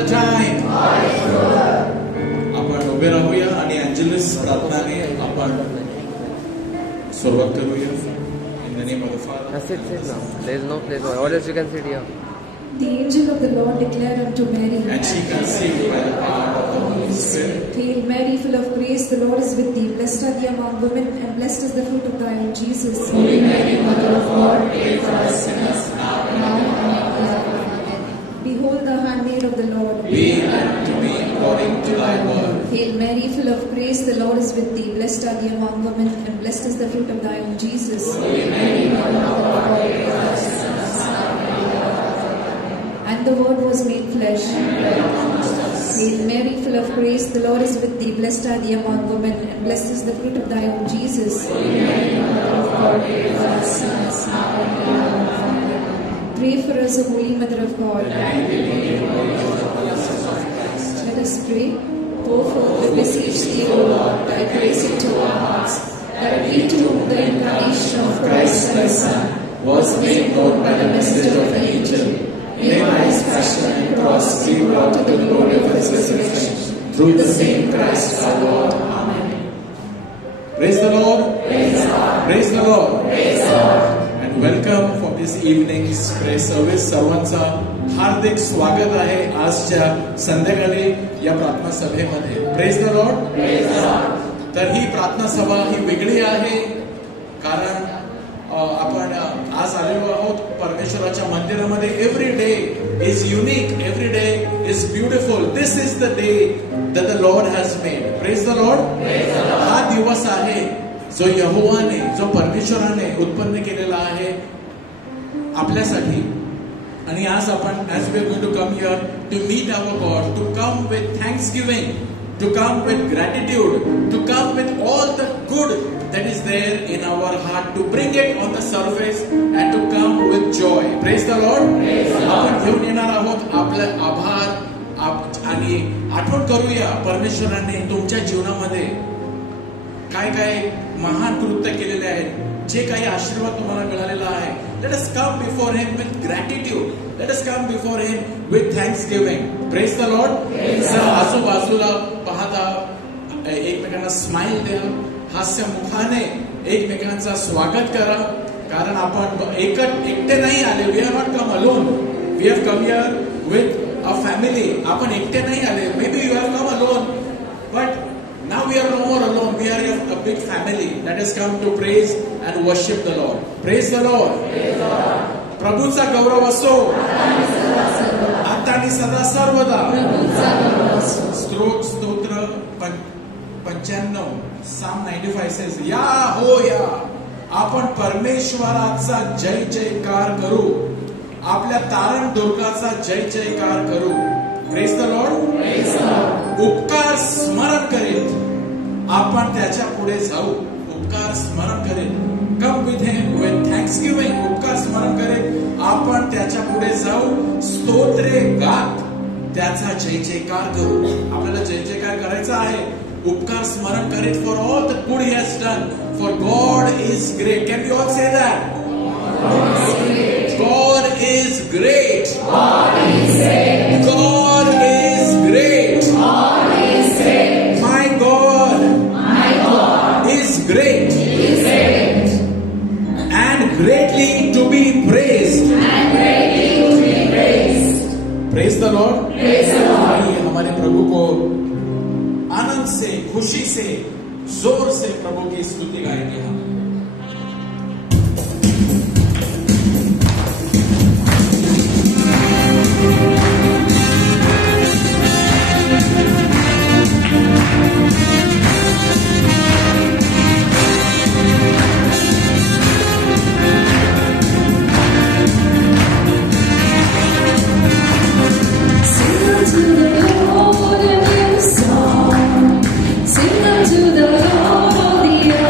the time. आपण उभे राहूया आणि अंजलिस प्रार्थनाने आपण सुरुवात करूया. In the name of the Father. Sit now. There is no place. Or else you can sit here. The angel of the Lord declared unto Mary, And she conceived by the power of the Holy Spirit. Hail Mary, full of grace, the Lord is with thee. Blessed are thee among women, and blessed is the fruit of thy womb, Jesus. Holy Mary, Mother of God, pray for us sinners, now and at the hour of our death. Behold the handmaid of the Lord. Be unto me according to thy word. Hail Mary, full of grace, the Lord is with thee. Blessed are thee among women, and blessed is the fruit of thy womb, Jesus. Holy Mary, Mother of God, pray for us sinners, now and at the hour of our death. And the Word was made flesh. Hail Mary, full of grace, the Lord is with thee. Blessed are thee among women, and blessed is the fruit of thy womb, Jesus. Holy Mary, Mother of God, pray for us sinners, now and at the hour of our death. Pray for us, O Holy Mother of God. Let us pray. Pour forth, we beseech thee, O Lord, thy grace into our hearts, that we too, the incarnation of Christ thy Son, was made known by the message of an angel, may by his passion and cross be brought to the glory of his resurrection. Through the same Christ our Lord. Amen. Praise the Lord. Praise the Lord. Praise the Lord. Praise the Lord. And welcome for this evening's prayer service. सर्वांचा हार्दिक स्वागत आहे आजच्या संध्याकाळी या प्रार्थना सभेमध्ये. Praise the Lord. Praise the Lord. तर ही प्रार्थना सभा ही वेगळी आहे कारण आपण आज आलेलो आहोत परमेश्वराच्या मंदिरामध्ये. Every day is unique, every day is beautiful. This is the day that the Lord has made. Praise the Lord. हा दिवस आहे जो यहोवाने, जो परमेश्वराने उत्पन्न केलेला आहे आपल्यासाठी. आणि आज आपण as we are going to come here to meet our God, to come with thanksgiving, to come with gratitude, to come with all the good that is there in our heart, to bring it on the surface and to come with joy. Praise the Lord. आपण घेऊन येणार आहोत आपले आभार आणि आठवण करूया परमेश्वराने तुमच्या जीवनामध्ये काय काय महान कृत्य केलेले आहेत, जे काही आशीर्वाद तुम्हाला मिळालेला आहे. Let us come before him with gratitude. Let us come before him with thanksgiving. Praise the Lord. आजूबाजूला पाहता एकमेकांना स्माइल द्या, हास्य मुखाने एकमेकांचा स्वागत करा. कारण आपण एकटे नाही आले. We have not come alone. We have come here with a family. आपण एकटे नाही आले. Maybe you have come alone, but now we are no more alone. We are a big family that has come to praise and worship the Lord. Praise the Lord. प्रभूचा गौरव असो आता आणि सदा सर्वदा. स्तोत्र 95 Psalm 95 says, या हो या आपण परमेश्वराचा जय जयकार करू, आपल्या तारण दुर्गाचा जय जयकार करू. Praise the Lord. उपकार स्मरण करीत आपण त्याच्या पुढे जाऊ. उपकार स्मरण करीत. Come with him with Thanksgiving. उपकार स्मरण करीत आपण त्याच्या पुढे जाऊ. स्तोत्रे गात त्याचा जय जयकार करू. आपल्याला जय जयकार करायचा आहे. उपकार स्मरण करीत for all the good he has done. For God is great. Can you all say that? God is great. God is great. God is great. God is great. My God is great. Is great. And greatly to be praised. And greatly to be praised. Praise the Lord. Praise the Lord. आइए हमारे प्रभु को आनंद से, खुशी से, जोर से प्रभु की स्तुति गाएंगे हम. Sing unto the Lord the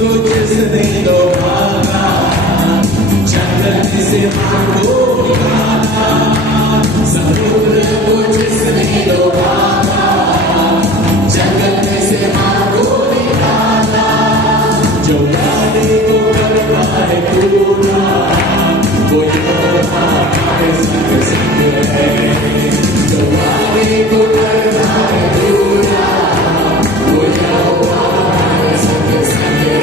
को जिसने लोभाना, जन्नत से मांगो खाना। समुद्र को जिसने लोभाना, जन्नत से मांगो खाना। जो वादे को करता है पूरा, वो यहोवा हमारे संग है। जो वादे को करता है पूरा, वो यहोवा हमारे संग है।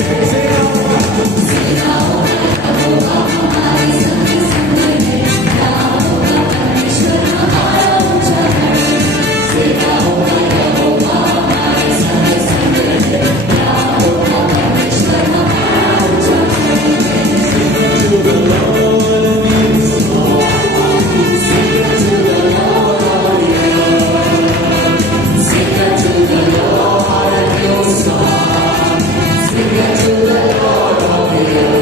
सेनाओं का यहोवा हमारे संग है। यहोवा परमेश्वर हमारा ऊंचा है। सेनाओं का यहोवा हमारे संग है। यहोवा परमेश्वर हमारा ऊंचा है। Sing to the Lord a new song. Sing to the Lord, yeah. Sing to the Lord a new song. Sing to the Lord, oh yeah.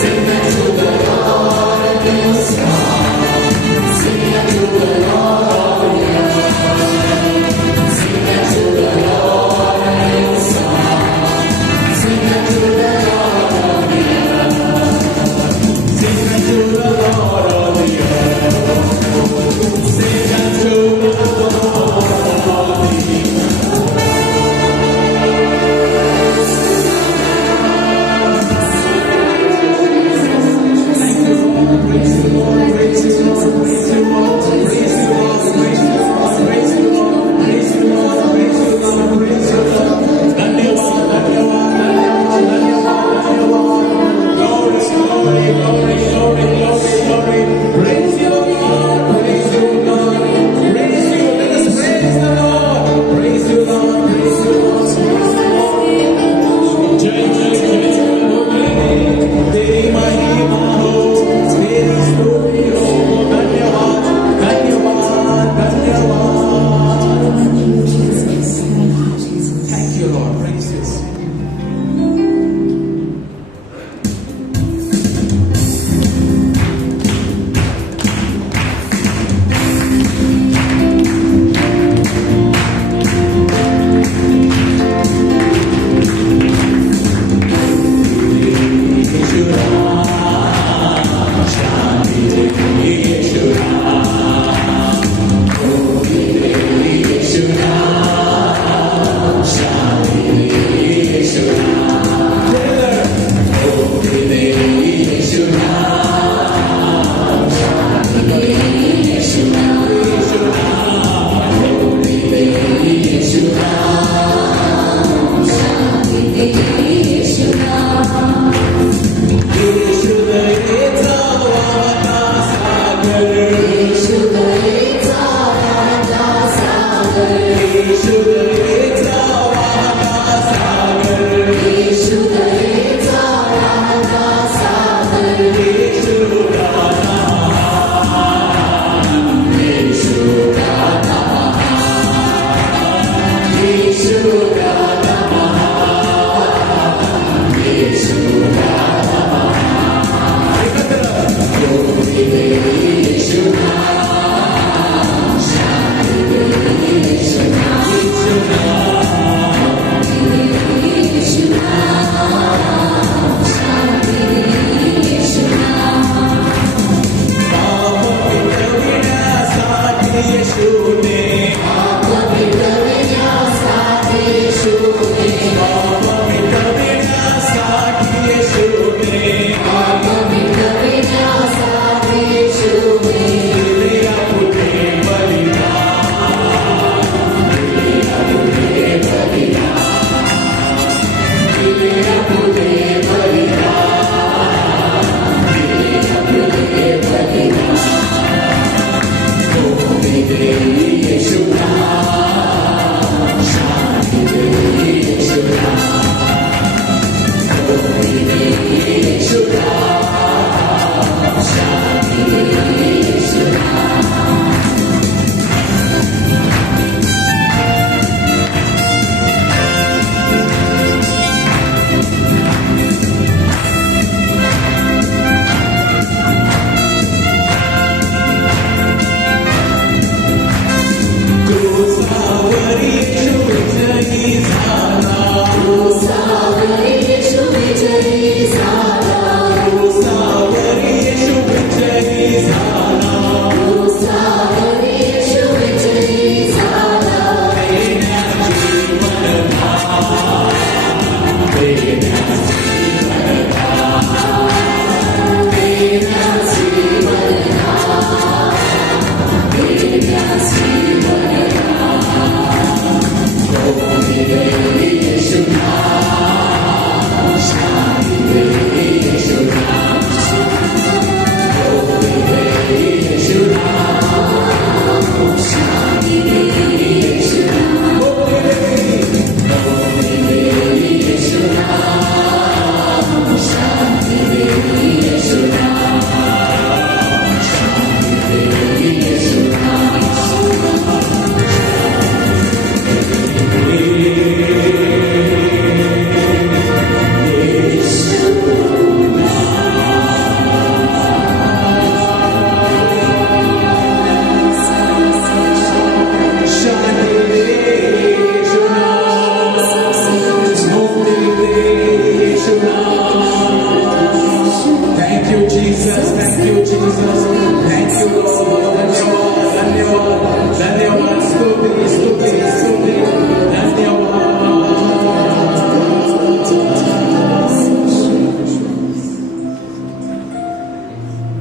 Sing to the Lord a new song. Sing to the Lord, oh yeah. Sing to the Lord a new song. Sing to the Lord, oh yeah. Sing to the Lord, oh yeah. Sing to the Lord, oh Thank you, Lord. Praise the Lord. Praise the Lord. Praise the Lord. Praise the Lord. Praise the Lord. Praise the Lord. Praise the Lord. Praise the Lord. Praise the Lord. धन्यवाद, धन्यवाद, धन्यवाद, धन्यवाद, धन्यवाद. Glory, glory, glory, glory, glory, glory. Praise you, Lord. Praise you, Lord. Praise you. Let us praise the Lord. Praise you, Lord. Praise you, Lord. Praise the Lord. जय जय जय जय बोले तेरी महिमा हो, तेरी स्तुति हो। धन्यवाद, धन्यवाद, धन्यवाद। Thank you, Lord. Praise you.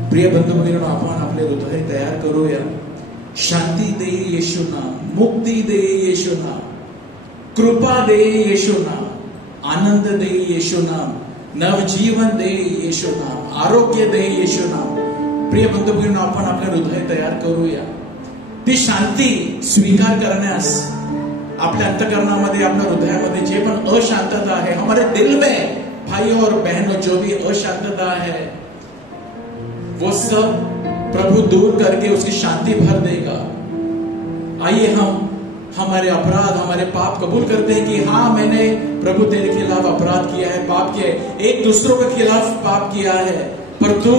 प्रिय बंधू भगिनींनो, आपण आपले हृदय तयार करूया. शांती दे येशूना, मुक्ती दे येशूना, कृपा दे येशूना, आनंद दे येशूना, नवजीवन दे येशूना, आरोग्य दे येशूना. प्रिय बंधू भगिनींनो, आपण आपले हृदय तयार करूया. ती शांती स्वीकार करण्यास आपल्या अंतःकरणामध्ये, आपल्या हृदयामध्ये जे पण अशांतता है, हमारे दिल में भाई और बहनों जो भी अशांतता है, वो सब प्रभु दूर करके उसकी शांति भर देगा. आइए हम हमारे अपराध, हमारे पाप कबूल करते हैं कि हाँ, मैंने प्रभु तेरे खिलाफ अपराध किया है, पाप किया है, एक दूसरों के खिलाफ पाप किया है, पर तू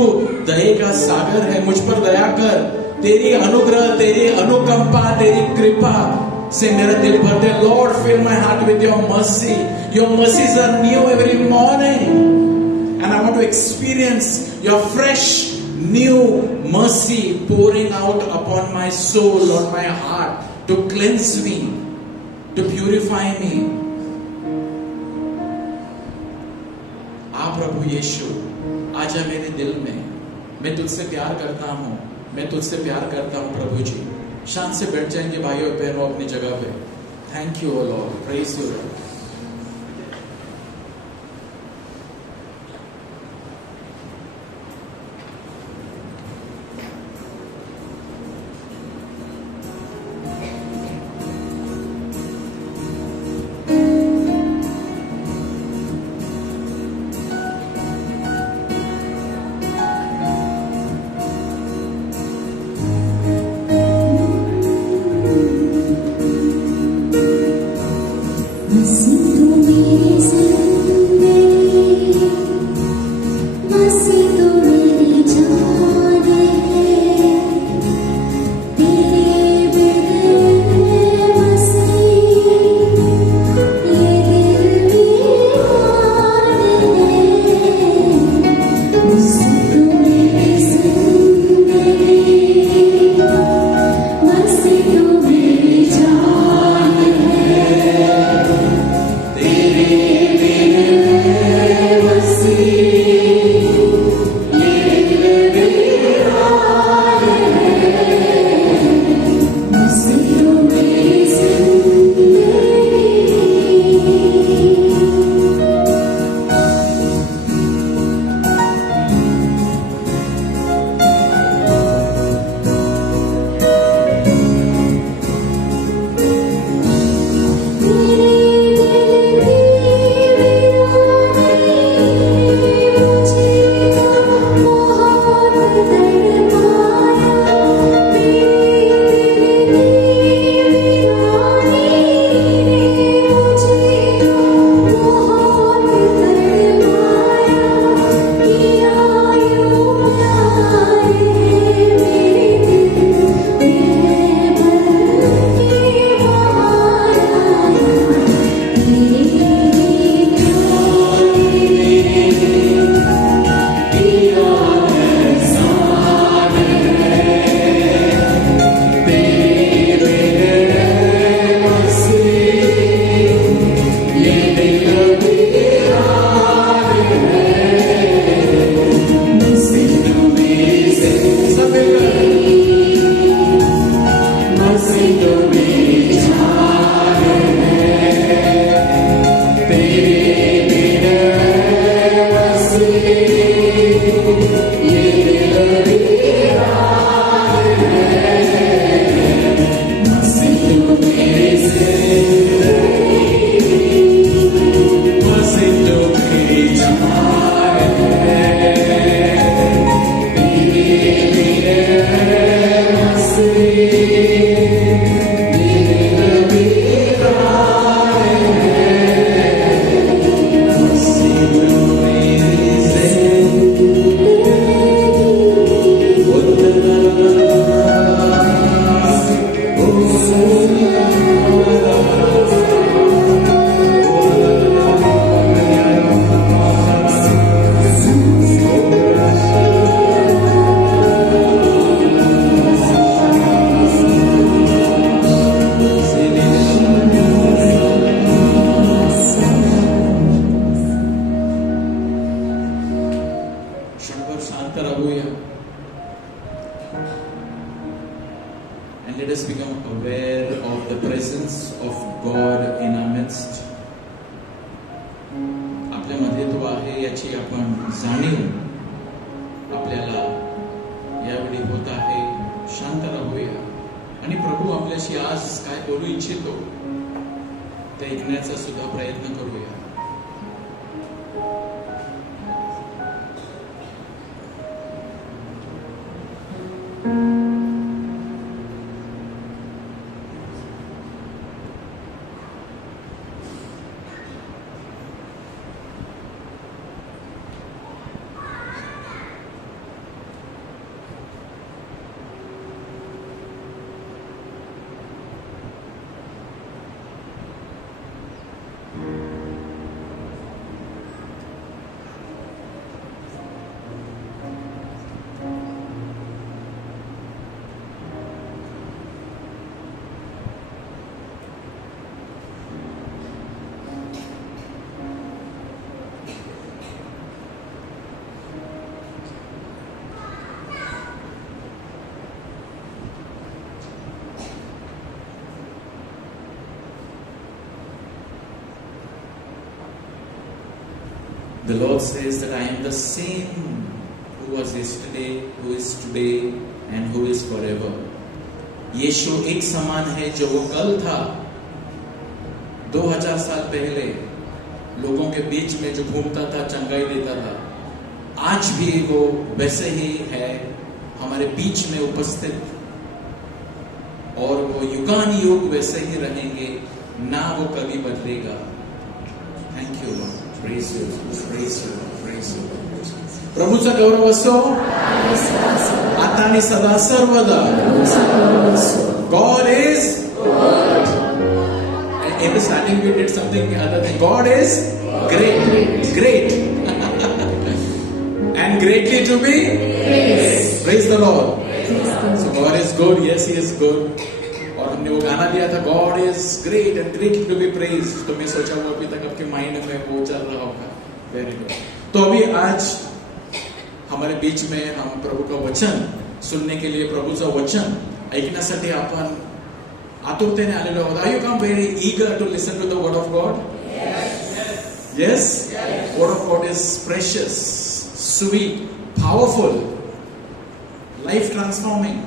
दया का सागर है, मुझ पर दया कर. तेरी अनुग्रह, तेरी अनुकंपा, तेरी कृपा से मेरा दिल भर दे. Lord, fill my heart with your mercy. Your mercies are new every morning, and I want to experience your fresh new mercy pouring out upon my soul, on my heart, to cleanse me, to purify me. आ प्रभु यीशु, आजा मेरे दिल में. मैं तुझसे प्यार करता हूं, मैं तुझसे प्यार करता हूं प्रभु जी. शांत से बैठ जाएंगे भाइयों और बहनों अपनी जगह पे. Thank you Lord, praise you Lord. Yes. And let us become aware of the presence of God in our midst. आपल्यामध्ये तो आहे याची आपण जाणीव आपल्याला यावेळी होत आहे. शांत राहूया आणि प्रभू आपल्याशी आज काय बोलू इच्छितो ते ऐकण्याचा सुद्धा प्रयत्न करूया. The Lord says that I am the same who was yesterday, who is today, and who is forever. यीशु एक समान है जो वो कल था, 2000 साल पहले लोगों के बीच में जो घूमता था, चंगाई देता था. आज भी वो वैसे ही है, हमारे बीच में उपस्थित, और वो युगानुयुग वैसे ही रहेंगे, ना वो कभी बदलेगा. Thank you, Lord. Praise you, praise you, praise you. प्रभूचा गौरव असो आता आणि सदा सर्वदा. God is. In the starting we did something other than God is great, great, and greatly to be praised. Praise the Lord. So God is good. Yes, He is good. और हमने वो गाना लिया था God is great and greatly to be praised. तो मैं सोचा वो अभी तक आपके माइंड में वो चल रहा होगा. Very good. तो अभी आज हमारे बीच में हम प्रभु का वचन सुनने के लिए प्रभूचं वचन ऐकण्यासाठी आपण आतुरतेने आलेलो आहोत. Are you come very eager to listen to the word of God? Yes. Word of God is precious, sweet, powerful, life transforming,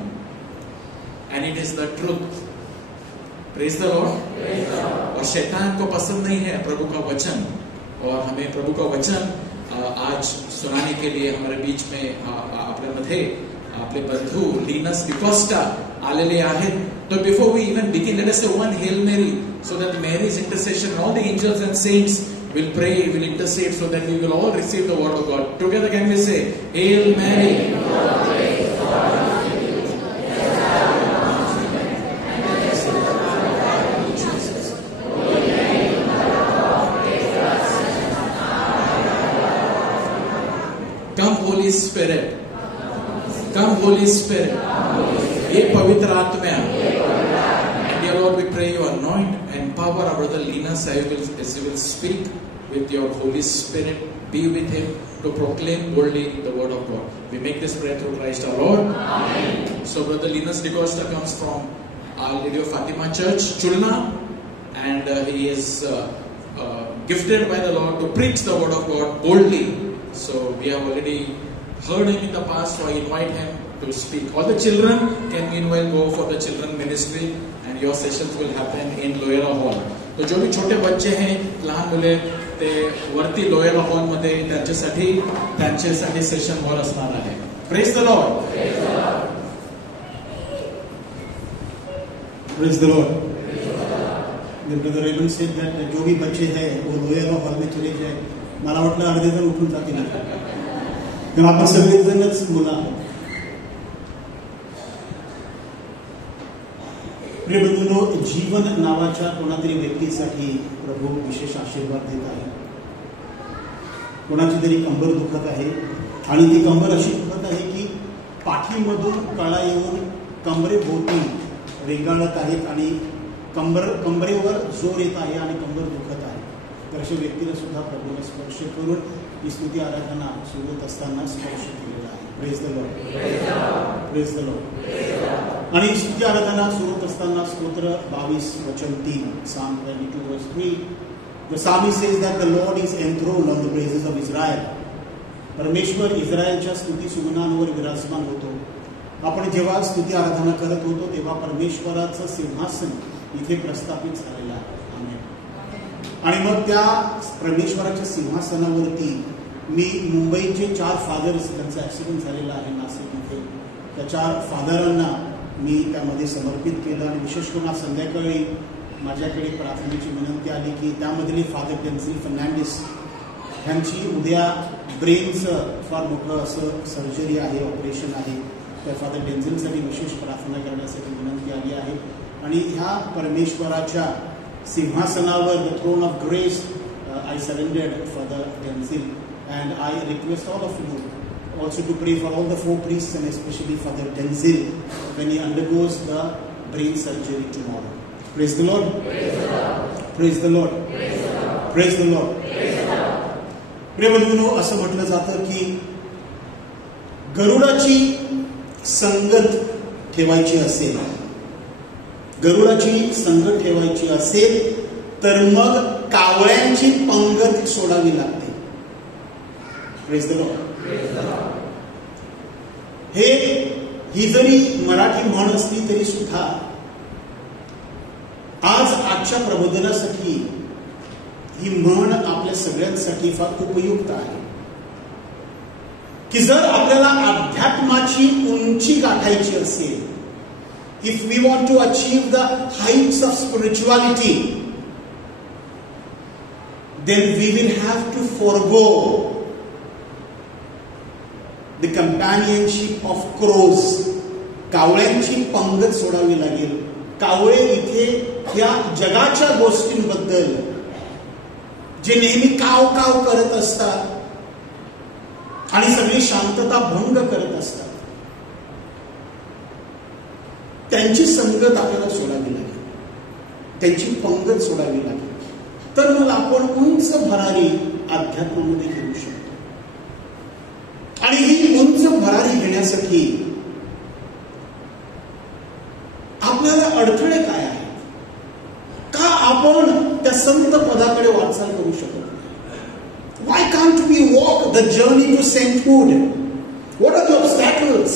and it is the truth. Praise the Lord. और शैतान को पसंद नहीं है प्रभु का वचन, और हमें प्रभु का वचन आज सुनाने के लिए हमारे बीच में आपल्यामध्ये आपले बंधू लिनस डिकोस्टा आलेले आहेत. So before we even begin, let us say one Hail Mary, so that Mary's intercession, all the angels and saints will pray, will intercede, so that we will all receive the word of God. Together can we say, Hail Mary. Come Holy Spirit. Come Holy Spirit. ये पवित्र आत्मा. And dear Lord, we pray you anoint and empower our brother Linus as he will speak with your Holy Spirit. Be with him to proclaim boldly the word of God. We make this prayer through Christ our Lord. Amen. So brother Linus DeCosta comes from Our Lady of Fatima Church, Chulna, and he is gifted by the Lord to preach the word of God boldly. So we have already heard him in the past, so I invite him to speak. All the children can meanwhile go for the children ministry and your sessions will happen in Loyola Hall. तो जो भी छोटे बच्चे हैं, लहान मुले, ते वरती लोयला हॉल मध्ये त्यांच्यासाठी सेशन हॉल असणार आहे. Praise the Lord. Praise the Lord. Brother Raymond said that जो भी बच्चे हैं वो लोयला हॉल में चले जाए. मला वाटलं अर्धे जण उठून जातील, कारण आपण सगळेजणच मुलं आहोत. प्रिय बंधूंनो, जीवन नावाच्या कोणातरी व्यक्तीसाठी प्रभू विशेष आशीर्वाद देत आहे. कोणाची तरी कंबर दुखत आहे आणि ती कंबर अशी दुखत आहे की पाठीमधून कळा येऊन कंबरेभोवती रेंगाळत आहेत आणि कंबरेवर जोर येत आहे आणि कंबर दुखत आहे. तर अशा व्यक्तीला सुद्धा प्रभूने स्पर्श करून ही स्तुती आराधना सुरू होत असताना स्पर्श केलेला आहे. Praise the Lord. Praise the Lord. आणि स्तुती आराधना सुरू होत असताना स्तोत्र 22 वचन 3, Psalm 22 verse 3, the psalmist says that the Lord is enthroned on the praises of Israel. परमेश्वर इस्रायलच्या स्तुती सुगुणांवर विराजमान होतो. आपण जेव्हा स्तुती आराधना करत होतो तेव्हा परमेश्वराचं सिंहासन इथे प्रस्थापित झालेलं आहे. आणि मग त्या परमेश्वराच्या सिंहासनावरती मी मुंबईचे 4 फादर्स, त्यांचा ऍक्सिडेंट झालेला आहे नाशिक इथे, त्या 4 फादरांना मी त्यामध्ये समर्पित केलं. आणि विशेष करून आज संध्याकाळी माझ्याकडे प्रार्थनेची विनंती आली की त्यामधले फादर डेन्झिल फर्नांडिस ह्यांची उद्या ब्रेनचं फार मोठं असं सर्जरी आहे, ऑपरेशन आहे. त्या फादर डेन्झिलसाठी विशेष प्रार्थना करण्यासाठी विनंती आली आहे. आणि ह्या परमेश्वराच्या सिंहासनावर, the throne of grace, I surrendered Father Denzil, and I request all of you also to pray for all the 4 priests and especially Father Denzil when he undergoes the brain surgery tomorrow. Praise the Lord. Praise the Lord. Praise the Lord. प्रिय बंधूंनो, असं म्हटलं जातं की गरुडाची संगत ठेवायची असेल, गरुडाची संगत ठेवायची असेल तर मग कावळ्यांची पंगत सोडावी लागते. Praise the Lord. ही जरी मराठी म्हण असली तरी सुद्धा आजच्या प्रबोधनासाठी ही म्हण आपल्या सगळ्यांसाठी फार उपयुक्त आहे. की जर आपल्याला अध्यात्माची उंची गाठायची असेल, if we want to achieve the heights of spirituality, then we will have to forego the companionship of crows. कावळ्यांची पंगत सोडावी लागेल. कावळे इथे या जगाच्या गोष्टींबद्दल जे नेहमी काव काव करत असतात आणि सगळी शांतता भंग करत असतात, त्यांची संगत आपल्याला सोडावी लागेल, त्यांची पंगत सोडावी लागेल. तर मग आपण उंच भरारी अध्यात्मामध्ये घेऊ शकतो. आणि ही उंच भरारी घेण्यासाठी आपल्याला अडथळे काय आहेत? का आपण त्या संत पदाकडे वाटचाल करू शकत नाही? Why can't we walk the journey to sainthood? What are the obstacles?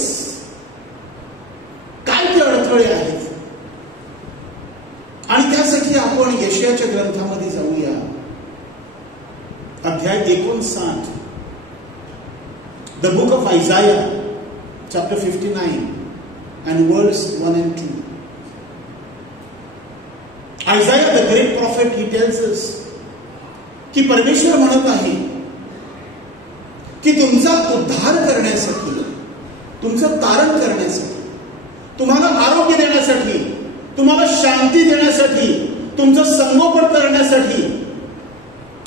काय ते अडथळे आहेत? आणि त्यासाठी आपण यशायाच्या ग्रंथामध्ये जाऊया. अध्याय 59, the book of Isaiah, chapter 59 and verse 1 and 2. Isaiah, the great prophet, he tells us की परमेश्वर म्हणत आहे की तुमचा उद्धार करण्यासाठी, तुमचं तारण करण्यासाठी, तुम्हाला आरोग्य देण्यासाठी, तुम्हाला शांती देण्यासाठी, तुमचं संगोपन करण्यासाठी,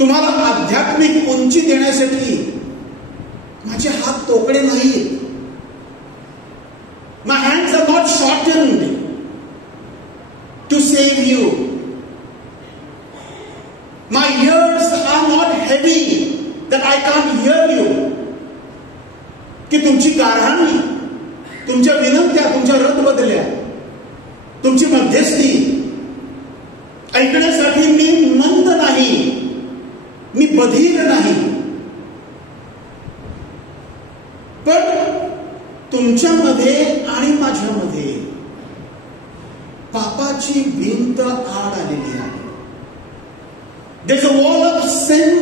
तुम्हाला आध्यात्मिक उंची देण्यासाठी माझे हात तोकडे नाहीत. My hands are not shortened to save you. My ears are not heavy that I can't hear you. की तुमची गारहाणी, तुमच्या विनंत्या, तुमच्या रदबदल्या, तुमची मध्यस्थी ऐकण्यासाठी मी मंद नाही. मी बधीर नाही, पण तुमच्यामध्ये आणि माझ्यामध्ये पापाची भिंत आड आलेली आहे. There's a wall of sin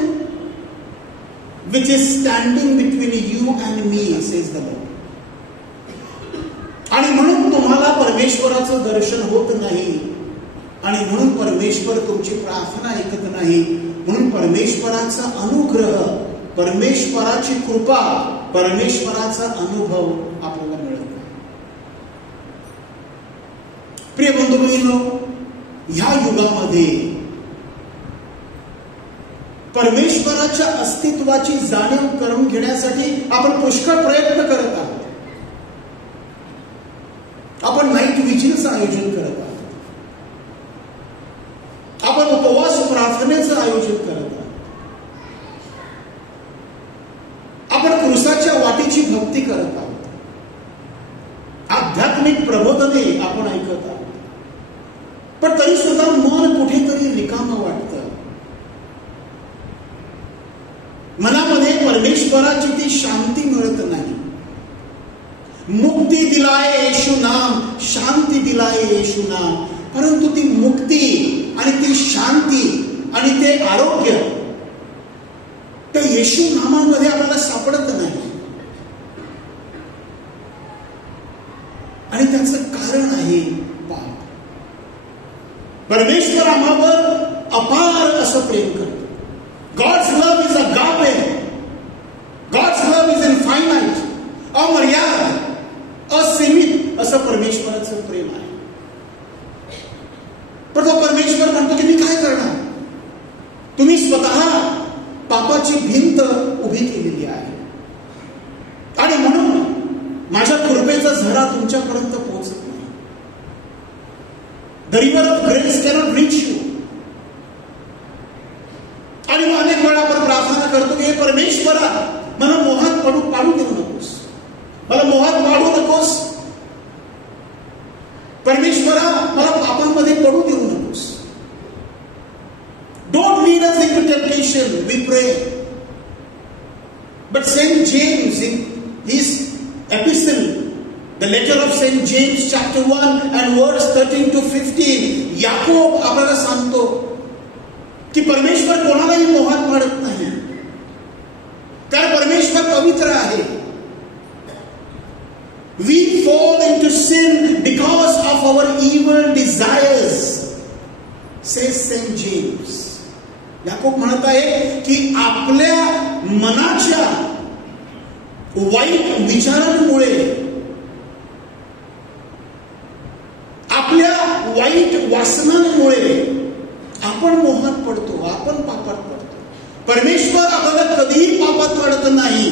which is standing between you and me, says the Lord. आणि म्हणून तुम्हाला परमेश्वराचं दर्शन होत नाही, आणि म्हणून परमेश्वर तुमची प्रार्थना ऐकत नाही, म्हणून परमेश्वराचा अनुग्रह, परमेश्वराची कृपा, परमेश्वराचा अनुभव आपल्याला मिळत नाही. प्रिय बंधू भगिनींनो, ह्या युगामध्ये परमेश्वराच्या अस्तित्वाची जाणीव करून घेण्यासाठी आपण पुष्कळ प्रयत्न करत आहोत. आपण नाईट विजिलचं आयोजन करत आहोत, आपण उपवास प्रार्थनेचं आयोजन करत आहोत, आपण क्रूसाच्या वाटेची भक्ती करत आहोत, आध्यात्मिक प्रबोधने आपण ऐकत आहोत. पण तरी सुद्धा मन कुठेतरी रिकामं वाटतं. मनामध्ये परमेश्वराची ती शांती मिळत नाही. मुक्ती दिलाय येशू नाम, शांती दिलाय येशू नाम, परंतु ती मुक्ती आणि ती शांती आणि ते आरोग्य त्या येशू नामामध्ये आपल्याला सापडत नाही. आणि त्याचं कारण आहे पाप. परमेश्वर आम्हावर अपार असं प्रेम करतो. God's love is agape. God's love is infinite, अमर्याद, असीमित असं परमेश्वराचं प्रेम आहे. पण तो परमेश्वर म्हणतो की मी काय करणार? तुम्ही स्वतः पापाची भिंत उभी केलेली आहे, आणि म्हणून माझ्या कृपेचा झरा तुमच्यापर्यंत पोहोचत नाही. The river of grace cannot reach you. आणि मग अनेक वेळा आपण प्रार्थना करतो की हे परमेश्वरा, मला मोहात पाडू देऊ नकोस, मला मोहात पाडू नकोस. परमेश्वरा, मला पापांमध्ये पडू देऊ नकोस. Don't lead us into temptation, we pray. But Saint James in his epistle, the letter of Saint James chapter 1 and verse 13 to 15, Yakob आपल्याला सांगतो की परमेश्वर कोणालाही मोहात पाडत नाही, कारण परमेश्वर पवित्र आहे. We fall into sin because of our evil desires, says Saint James. Yakob म्हणत आहे की आपल्या मनाच्या वाईट विचारांमुळे, आपल्या वाईट वासनांमुळे आपण मोहात पडतो, आपण पापात पडतो. परमेश्वर आपल्याला कधीही पापात पाडत नाही,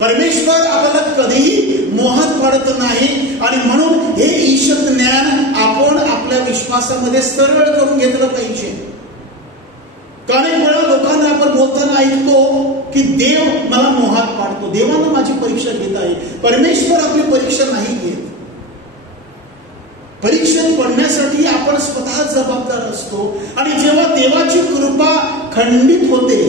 परमेश्वर आपल्याला कधीही मोहात पाडत नाही. आणि म्हणून हे ईश्वर ज्ञान आपण आपल्या विश्वासामध्ये सरळ करून घेतलं पाहिजे. अनेक वेळा लोकांना आपण बोलताना ऐकतो की देव मला मोहात पाडतो, देवानं माझी परीक्षा घेत आहे. परमेश्वर आपली परीक्षा नाही घेत. परीक्षेत पडण्यासाठी आपण स्वतः जबाबदार असतो. आणि जेव्हा देवाची कृपा खंडित होते,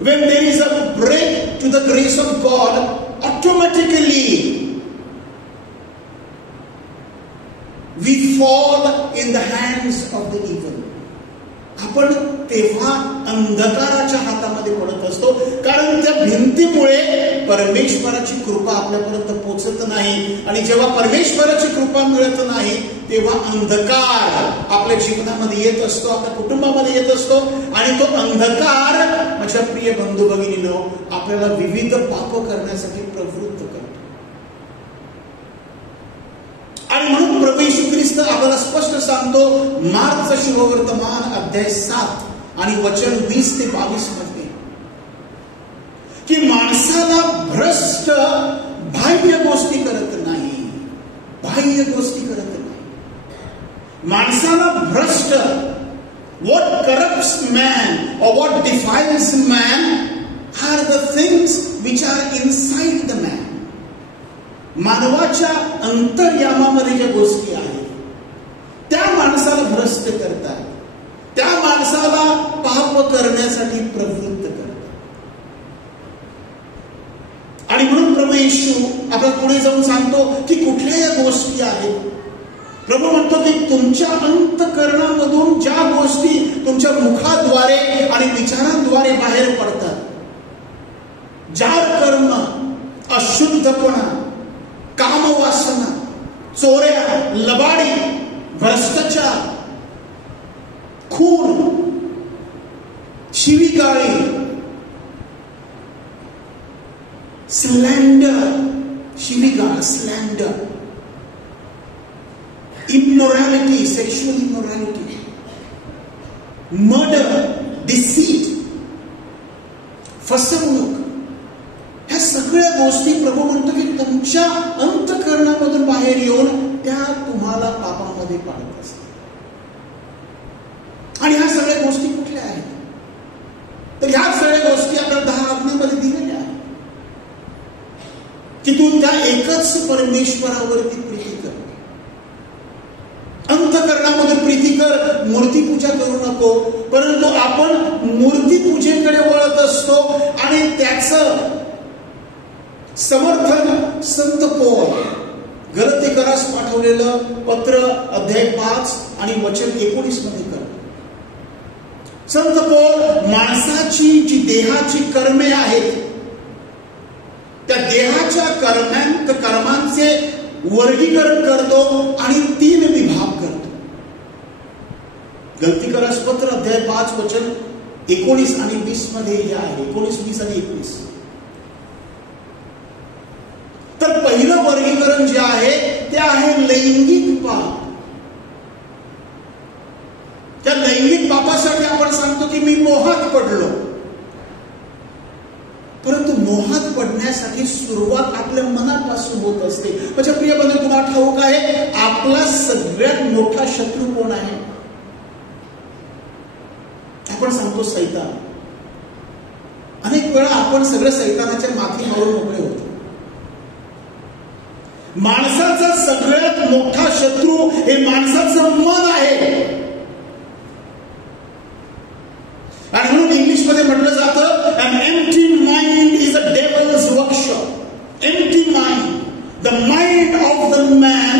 when there is a break to the grace of God, automatically we fall in the hands of the evil. आपण तेव्हा अंधकाराच्या हातामध्ये पडत असतो, कारण त्या भिंतीमुळे परमेश्वराची कृपा आपल्यापर्यंत पोहोचत नाही. आणि जेव्हा परमेश्वराची कृपा मिळत नाही, तेव्हा अंधकार आपल्या जीवनामध्ये येत असतो, आपल्या कुटुंबामध्ये येत असतो. आणि तो अंधकार, माझ्या प्रिय बंधू भगिनींनो, आपल्याला विविध पाप करण्यासाठी प्रवृत्त करतो. आणि म्हणून प्रभू येशू ख्रिस्त आपल्याला स्पष्ट सांगतो, मार्कचं शुभवर्तमान अध्याय 7 आणि वचन 20 ते 22 मध्ये, की माणसाला भ्रष्ट बाह्य गोष्टी करत नाही, बाह्य गोष्टी करत नाही. माणसाला भ्रष्ट, what corrupts man or what defiles man are the things which are inside the man. मानवाच्या अंतर्यामामध्ये ज्या गोष्टी आहेत त्या माणसाला भ्रष्ट करतात, त्या माणसाला पाप करण्यासाठी प्रवृत्त करतात. आणि म्हणून प्रभू येशू आपण पुढे जाऊन सांगतो की कुठल्या या गोष्टी आहेत. प्रभू म्हणतो की तुमच्या अंतःकरणामधून ज्या गोष्टी तुमच्या मुखाद्वारे आणि विचारांद्वारे बाहेर पडतात, जार कर्म, अशुद्धपणा, कामवासना, चोऱ्या, लबाडी, भ्रष्टाचार, खून, शिवीगाळी, स्लँडर, शिवीगाळ, स्लँडर, इमोरॅलिटी, सेक्शुअल इमोरॅलिटी, मर्डर, डिसीट, फसवणूक, ह्या सगळ्या गोष्टी प्रभू म्हणतो की तुमच्या अंतःकरणामधून बाहेर येऊन त्या तुम्हाला पापामध्ये पाडत असतात. आणि ह्या सगळ्या गोष्टी कुठल्या आहेत? तर ह्या सगळ्या गोष्टी आपल्याला 10 आज्ञेमध्ये दिलेल्या आहेत की तू त्या एकच परमेश्वरावरती प्रीती कर, अंतःकरणामध्ये प्रीती कर, मूर्तीपूजा करू नको. परंतु आपण मूर्तीपूजेकडे वळत असतो आणि त्याचं समर्थन संत पौल गलातीकरास पाठवलेलं पत्र अध्याय 5 आणि वचन 19 मध्ये करतो. संत पौल माणसाची जी देहाची कर्मे आहेत त्या देहाच्या कर्मांचे वर्गीकरण करतो आणि 3 विभाग करतो. गलातीकरास पत्र अध्याय 5 वचन 19 आणि 20 मध्ये हे आहे. 19, 20 आणि 21. तर पहिलं वर्गीकरण जे आहे ते आहे लैंगिक पाप. त्या लैंगिक पापासाठी आपण सांगतो की मी मोहात पडलो. परंतु मोहात पडण्यासाठी सुरुवात आपल्या मनापासून होत असते. म्हणजे प्रिय बंधू, तुम्हाला ठाऊक आहे आपला सगळ्यात मोठा शत्रू कोण आहे? आपण सांगतो सैतान. अनेक वेळा आपण सगळं सैतानाच्या माथी मारून मोकळे होतो. माणसाचा सगळ्यात मोठा शत्रू हे माणसाचं मन आहे. आणि म्हणून इंग्लिशमध्ये म्हटलं जातं an empty mind is a devil's workshop. Empty mind. The mind of the man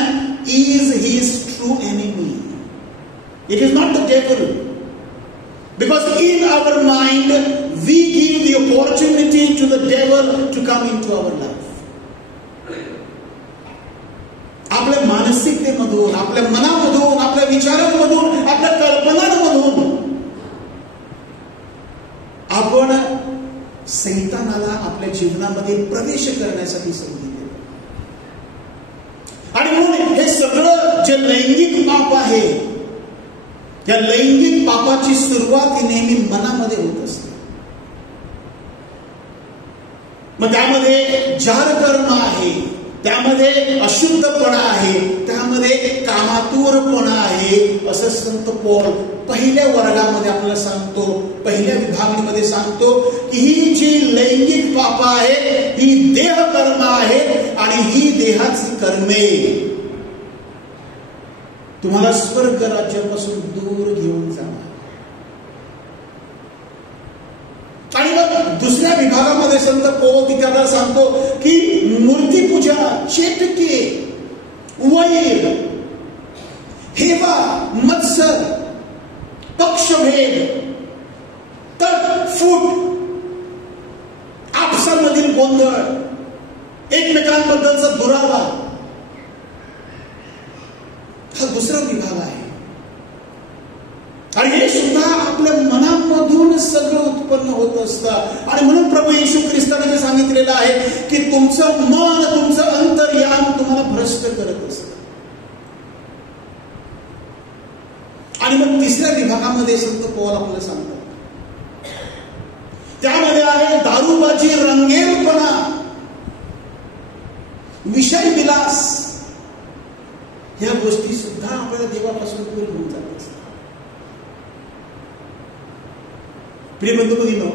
is his true enemy. It is not the devil. Because in our mind we give the opportunity to the devil to come into our life. आपल्या मानसिकतेमधून, आपल्या मनामधून, आपल्या विचारांमधून, आपल्या कल्पनांमधून आपण सैतानाला आपल्या जीवनामध्ये प्रवेश करण्यासाठी संधी देतो. आणि म्हणून हे सगळं जे लैंगिक पाप आहे, या लैंगिक पापाची सुरुवात ही नेहमी मनामध्ये होत असते. मग त्यामध्ये जार कर्म आहे, त्यामध्ये अशुद्धपणा आहे, त्यामध्ये कामातुरपणा आहे. असं संत पौल पहिल्या वर्गामध्ये आपल्याला सांगतो, पहिल्या विभागणीमध्ये सांगतो की ही जी लैंगिक पाप आहे ही देह कर्म आहे आणि ही देहाची कर्मे तुम्हाला स्वर्ग राज्यापासून दूर घेऊन जाणार. आणि मग दुसऱ्या विभागामध्ये संत पौल तिथे आपल्याला सांगतो की मूर्तीपूजा, चेटके, वैर, हेवा, मत्सर, पक्षभेद, तटफूट, आपसामधील गोंधळ, एकमेकांबद्दलचा दुरावा, हा दुसरा विभाग आहे. आणि हे सुद्धा आपल्या मनामधून सगळं उत्पन्न होत असतं. आणि म्हणून प्रभू येशू ख्रिस्ताने जे सांगितलेलं आहे की तुमचं मन, तुमचं अंतर्यान तुम्हाला भ्रष्ट करत असतं. आणि मग तिसऱ्या विभागामध्ये संत पौल आपल्याला सांगतात, त्यामध्ये आहे दारूबाजी, रंगेरपणा, विषय विलास. ह्या गोष्टी सुद्धा आपल्याला देवापासून दूर होऊन जात असतात. प्रिय बंधू भगिनींनो,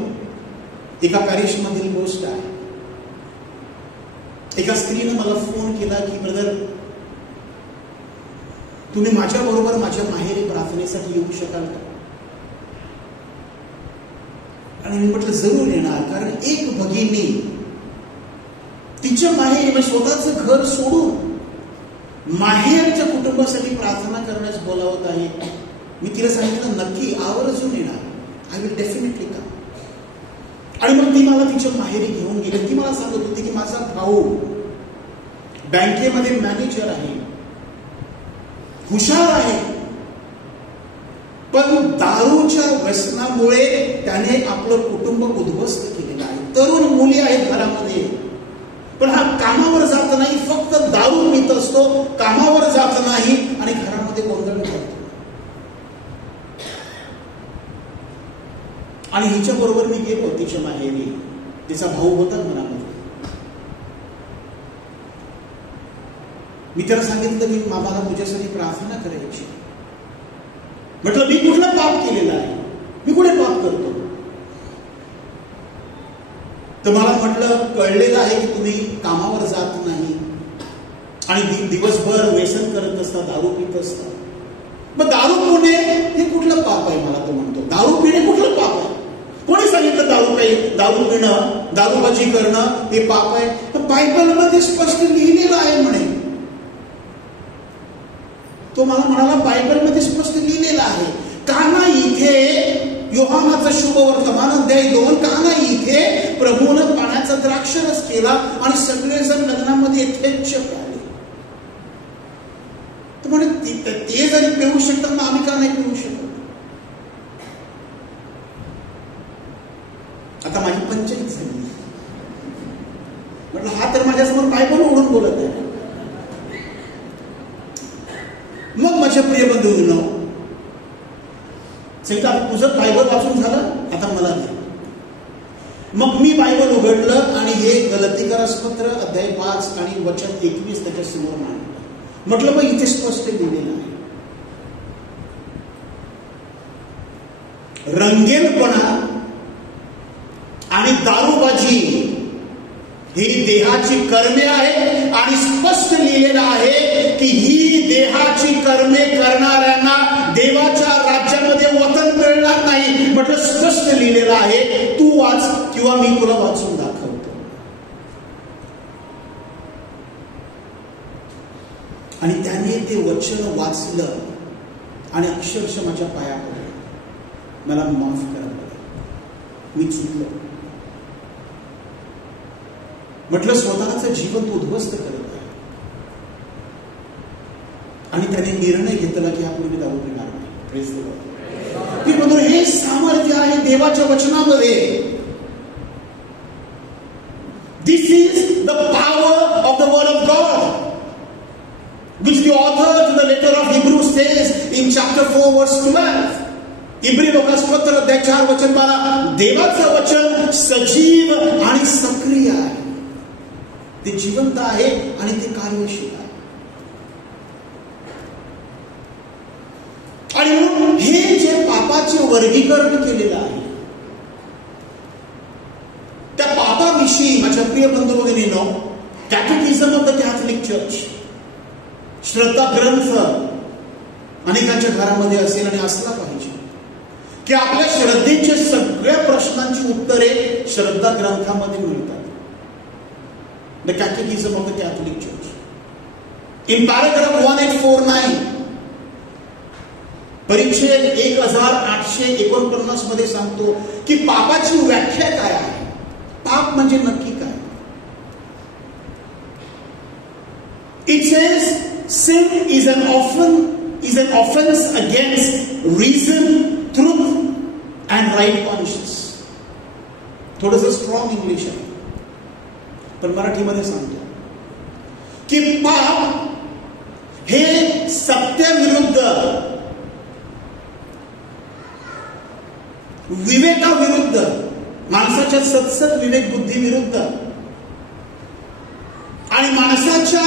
एका पॅरिशमधील गोष्ट आहे. एका स्त्रीने मला फोन केला की ब्रदर, तुम्ही माझ्या बरोबर माझ्या माहेरी प्रार्थनेसाठी येऊ शकाल का? आणि मी म्हटलं जरूर येणार, कारण एक भगिनी तिच्या माहेरी स्वतःच घर सोडून माहेरच्या कुटुंबासाठी प्रार्थना करण्यास बोलावत आहे. मी तिला सांगितलं नक्की आवर्जून येणार, आय विल डेफिनेटली कम. आणि मग ती मला तिच्या माहेरी घेऊन गेली. ती मला सांगत होती की माझा भाऊ बँकेमध्ये मॅनेजर आहे, हुशार आहे, पण दारूच्या व्यसनामुळे त्याने आपलं कुटुंब उद्ध्वस्त केलेलं आहे. तरुण मुली आहेत घरामध्ये, पण हा कामावर जात नाही, फक्त दारू पित असतो, कामावर जात नाही आणि घरामध्ये गोंधळ करतो. आणि हिच्या बरोबर मी गेलो तिच्या माहेरी. तिचा भाऊ होता मनामध्ये. मी त्याला सांगितलं की मामाला तुझ्यासाठी प्रार्थना करायची. म्हटलं मी कुठलं पाप केलेलं आहे, मी कुठे पाप करतो? तर मला म्हटलं कळलेलं आहे की तुम्ही कामावर जात नाही आणि दिवसभर व्यसन करत असता, दारू पित असता. मग दारू पिणे हे कुठलं पाप आहे? मला तो म्हणतो दारू पिणे कुठलं पाप आहे? कोणी सांगितलं दारू पिणं, दारूबाजी करणं हे पाप आहे? तर बायबलमध्ये स्पष्ट लिहिलेलं आहे म्हणे. तो मला म्हणाला बायबलमध्ये स्पष्ट लिहिलेलं आहे. काना इथे योहानाचा शुभ वर्तमान अध्याय 2, काना इथे प्रभूनं पाण्याचा द्राक्षरस केला आणि सगळेजण लग्नामध्ये यथेच्छ प्याले. तर म्हणे ते जरी पिऊ शकतात मग आम्ही का नाही पिऊ शकत? आता माझी पंचायत झाली. म्हटलं हा तर माझ्यासमोर बायबल ओढून बोलत आहे. मग माझ्या प्रिय बंधूंनो, तुझं बायबल वाचून झालं, आता मला दे. मग मी बायबल उघडलं आणि हे गलतीकरासपत्र अध्याय 5 आणि वचन 21 त्याच्या समोर मांडलं. म्हटलं मग इथे स्पष्ट लिहिलेलं आहे, रंगेलपणा आणि दारूबाजी ही देहाची कर्मे आहे आणि स्पष्ट लिहिलेलं आहे की ही देहाची कर्मे करणाऱ्यांना देवाच्या राज्यामध्ये वतन मिळणार नाही. म्हटलं स्पष्ट लिहिलेलं आहे, तू वाच किंवा मी तुला वाचून दाखवतो. आणि त्याने ते वचन वाचलं आणि अक्षरशः माझ्या पाया पडले. मला माफ करा, मी चुकलो. म्हटलं स्वतःचं जीवन तो उद्ध्वस्त करत आहे. आणि त्याने निर्णय घेतला की आपण मी दारू पिणार नाही. Praise the Lord. मी म्हणतो हे सामर्थ्य आहे देवाच्या वचनामध्ये. This is the power of the word of God, which the author to the letter of Hebrews says in chapter 4 verse 12. इब्री लोकांस पत्र अध्याय 4 वचन 12. देवाचं वचन सजीव आणि सक्रिय आहे, ते जिवंत आहे आणि ते कार्यशील आहे. आणि म्हणून हे जे पापाचे वर्गीकरण केलेलं आहे, त्या पापाविषयी माझ्या प्रिय बंधू भगिनींनो, कॅटेकिझम ऑफ द कॅथलिक चर्च, श्रद्धा ग्रंथ अनेकांच्या घरामध्ये असेल आणि असला पाहिजे की आपल्या श्रद्धेच्या सगळ्या प्रश्नांची उत्तरे श्रद्धा ग्रंथामध्ये मिळतात. The Catechism of the Catholic Church. In paragraph 1849, परीक्षेत 1849 मध्ये सांगतो की पापाची व्याख्या काय आहे, पाप म्हणजे नक्की काय. It says sin is an offense against reason, truth and right conscience. थोडंसं स्ट्रॉंग इंग्लिश आहे, पण मराठीमध्ये सांगतो की पाप हे सत्याविरुद्ध, विवेकाविरुद्ध, माणसाच्या सत्सत विवेक बुद्धी विरुद्ध आणि माणसाच्या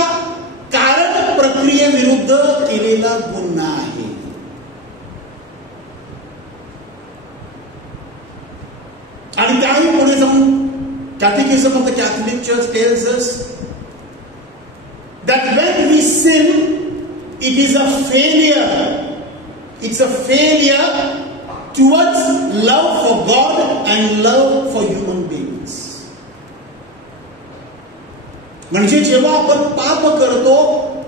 कारण प्रक्रियेविरुद्ध केलेला गुन्हा आहे. आणि त्याही पुढे जाऊन Catechism of the Catholic Church tells us that when we sin, it is a failure. It's a failure towards love for God and love for human बिंग्स. म्हणजे जेव्हा आपण पाप करतो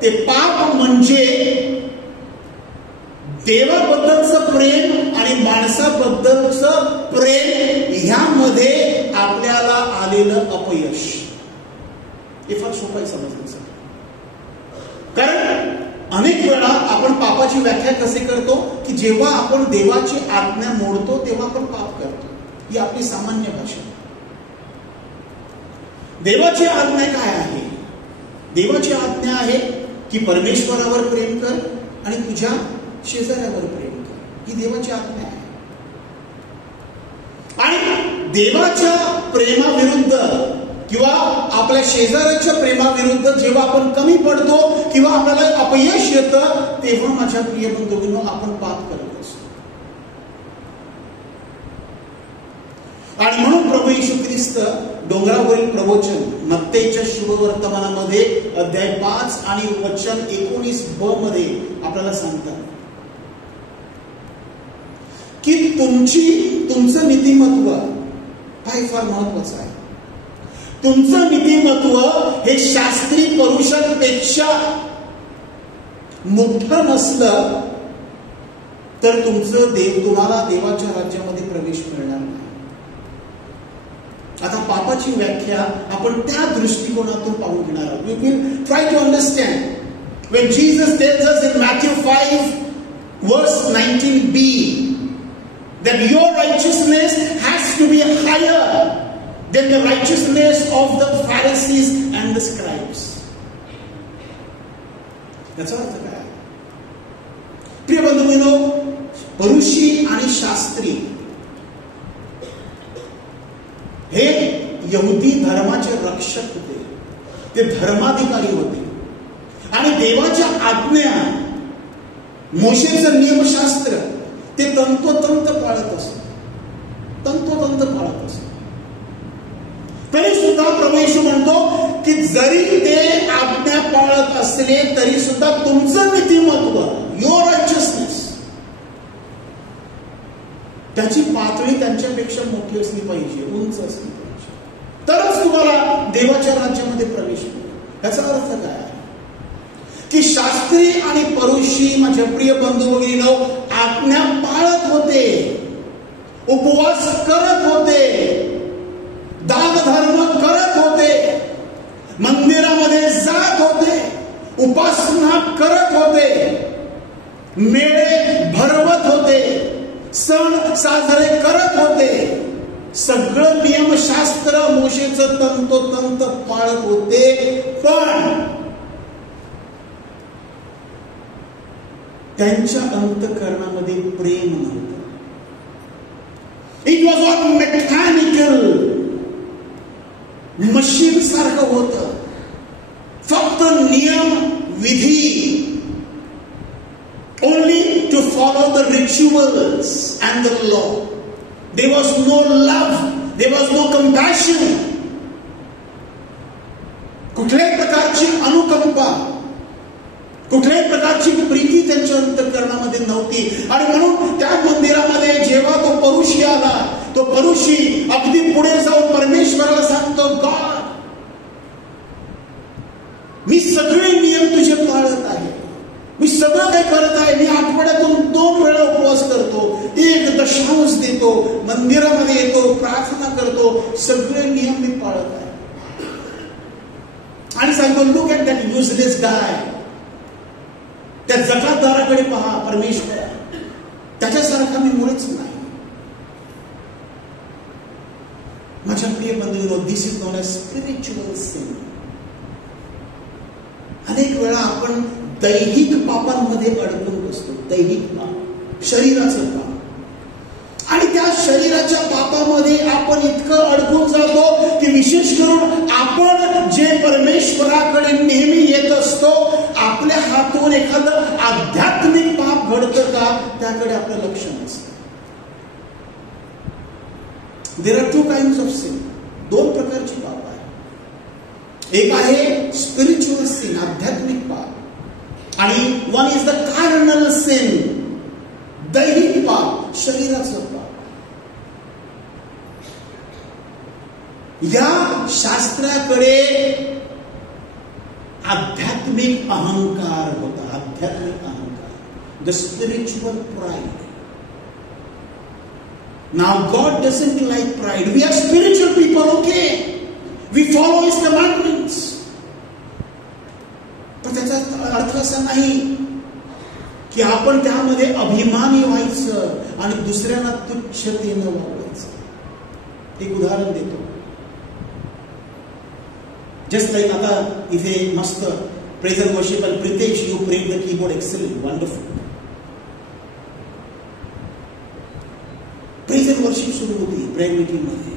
ते पाप म्हणजे देवाबद्दलचं प्रेम आणि माणसाबद्दलचं प्रेम ह्यामध्ये आपल्याला आलेलं अपयश. हे फार सोपं आहे समजण्यासाठी. कारण अनेक वेळा आपण पापाची व्याख्या कसे करतो की जेव्हा आपण देवाची आज्ञा मोडतो तेव्हा आपण पाप करतो. ही आपली सामान्य भाषा. देवाची आज्ञा काय आहे? देवाची आज्ञा आहे की परमेश्वरावर प्रेम कर आणि तुझ्या शेजाऱ्यावर प्रेम कर. ही देवाची आज्ञा आहे. आणि देवाच्या प्रेमाविरुद्ध किंवा आपल्या शेजाऱ्याच्या प्रेमाविरुद्ध जेव्हा आपण कमी पडतो किंवा आपल्याला अपयश येतं तेव्हा माझ्या प्रिय बंधूंनो आपण पाप करत असतो. आणि म्हणून प्रभू येशू ख्रिस्त डोंगरावरील प्रवचन मत्तेच्या शुभवर्तमानामध्ये अध्याय 5 आणि वचन 19b मध्ये आपल्याला सांगतात की तुमचं नीतिमत्व काय फार महत्वाचं आहे. तुमचं नीतिमत्व हे शास्त्री पुरुषांपेक्षा मोठं नसलं तर तुम्हाला देवाच्या राज्यामध्ये प्रवेश मिळणार नाही. आता पापाची व्याख्या आपण त्या दृष्टिकोनातून पाहून घेणार आहोत. We will try to understand when Jesus tells us in Matthew 5 verse 19b that your righteousness has to be higher than the righteousness of the Pharisees and the scribes. याचा अर्थ काय? प्रिय बंधूंनो, फरीसी आणि शास्त्री हे यहुदी धर्माचे रक्षक होते. ते धर्माधिकारी होते आणि देवाच्या आज्ञा मोशेचं नियमशास्त्र ते तंतोतंत पाळत असत. तरी सुद्धा प्रभू येशू म्हणतो की जरी ते आज्ञा पाळत असले तरी सुद्धा तुमचं नीतिमत्व, युअर रायचियसनेस, त्याची पातळी त्यांच्यापेक्षा मोठी असली पाहिजे, उंच असली पाहिजे, तरच तुम्हाला देवाच्या राज्यामध्ये प्रवेश मिळेल. याचा अर्थ काय आहे की शास्त्री आणि फरीसी माझ्या प्रिय बंधू भगिनींनो आज्ञा पाळत होते, उपवास करत होते, दानधर्म करत होते, मंदिरामध्ये जात होते, उपासना करत होते, मेळे भरवत होते, सण साजरे करत होते, सगळं नियमशास्त्र मोशेचं तंतोतंत पाळत होते. पण त्यांच्या अंतःकरणामध्ये प्रेम नव्हतं. It was all mechanical, machine सारखं होतं. फक्त नियम विधी, only to follow the rituals and the law. There was no love, there was no compassion. कुठल्याही प्रकारची अनुकंपा, कुठल्याही प्रकारची प्रीती त्यांच्या अंतःकरणामध्ये नव्हती. आणि म्हणून त्या मंदिरामध्ये जेव्हा तो फरीसी आला, तो फरीसी अगदी पुढे जाऊन परमेश्वराला सांगतो, गॉड, मी सगळे नियम तुझे पाळत आहे, मी सगळं काही करत आहे, मी आठवड्यातून 2 वेळा उपवास करतो, 1 दशांश देतो, मंदिरामध्ये येतो, प्रार्थना करतो, सगळे नियम मी पाळत आहे. आणि सांगतो, लुक ॲट दॅट युजलेस गाय, त्या जकातदाराकडे पहा, परमेश्वरा, त्याच्यासारखा मी मुळीच नाही. माझ्या प्रिय बंधूंनो, this is non a spiritual sin. अनेक वेळा आपण दैहिक पापांमध्ये अडकून बसतो. दैहिक पाप, शरीराचं पाप. आणि त्या शरीराच्या पापामध्ये आपण इतकं अडकून जातो की विशेष करून आपण जे परमेश्वराकडे नेहमी येत असतो, आपल्या हातून एखादं आध्यात्मिक पाप घडतं का त्याकडे आपलं लक्ष नसतं. There are 2 kinds of sin. 2 प्रकारची पाप आहे. एक आहे स्पिरिच्युअल सिन, आध्यात्मिक पाप, आणि one is the carnal sin, दैहिक पाप. शरीराचं पाप. या शास्त्राकडे आध्यात्मिक अहंकार होता. आध्यात्मिक अहंकार, the spiritual pride. Now God doesn't like pride. We are spiritual people, okay? We follow His commandments. पण त्याचा अर्थ असा नाही की आपण त्यामध्ये अभिमानी व्हायचं आणि दुसऱ्यांना तुच्छतेनं वागवायचं. एक उदाहरण देतो. जस्ट लाईक आता इथे मस्त प्रेज अँड वर्शिप आणि Pritesh you played the keyboard excellent, wonderful. Praise and worship सुरू होती प्रेयर मीटिंग मध्ये.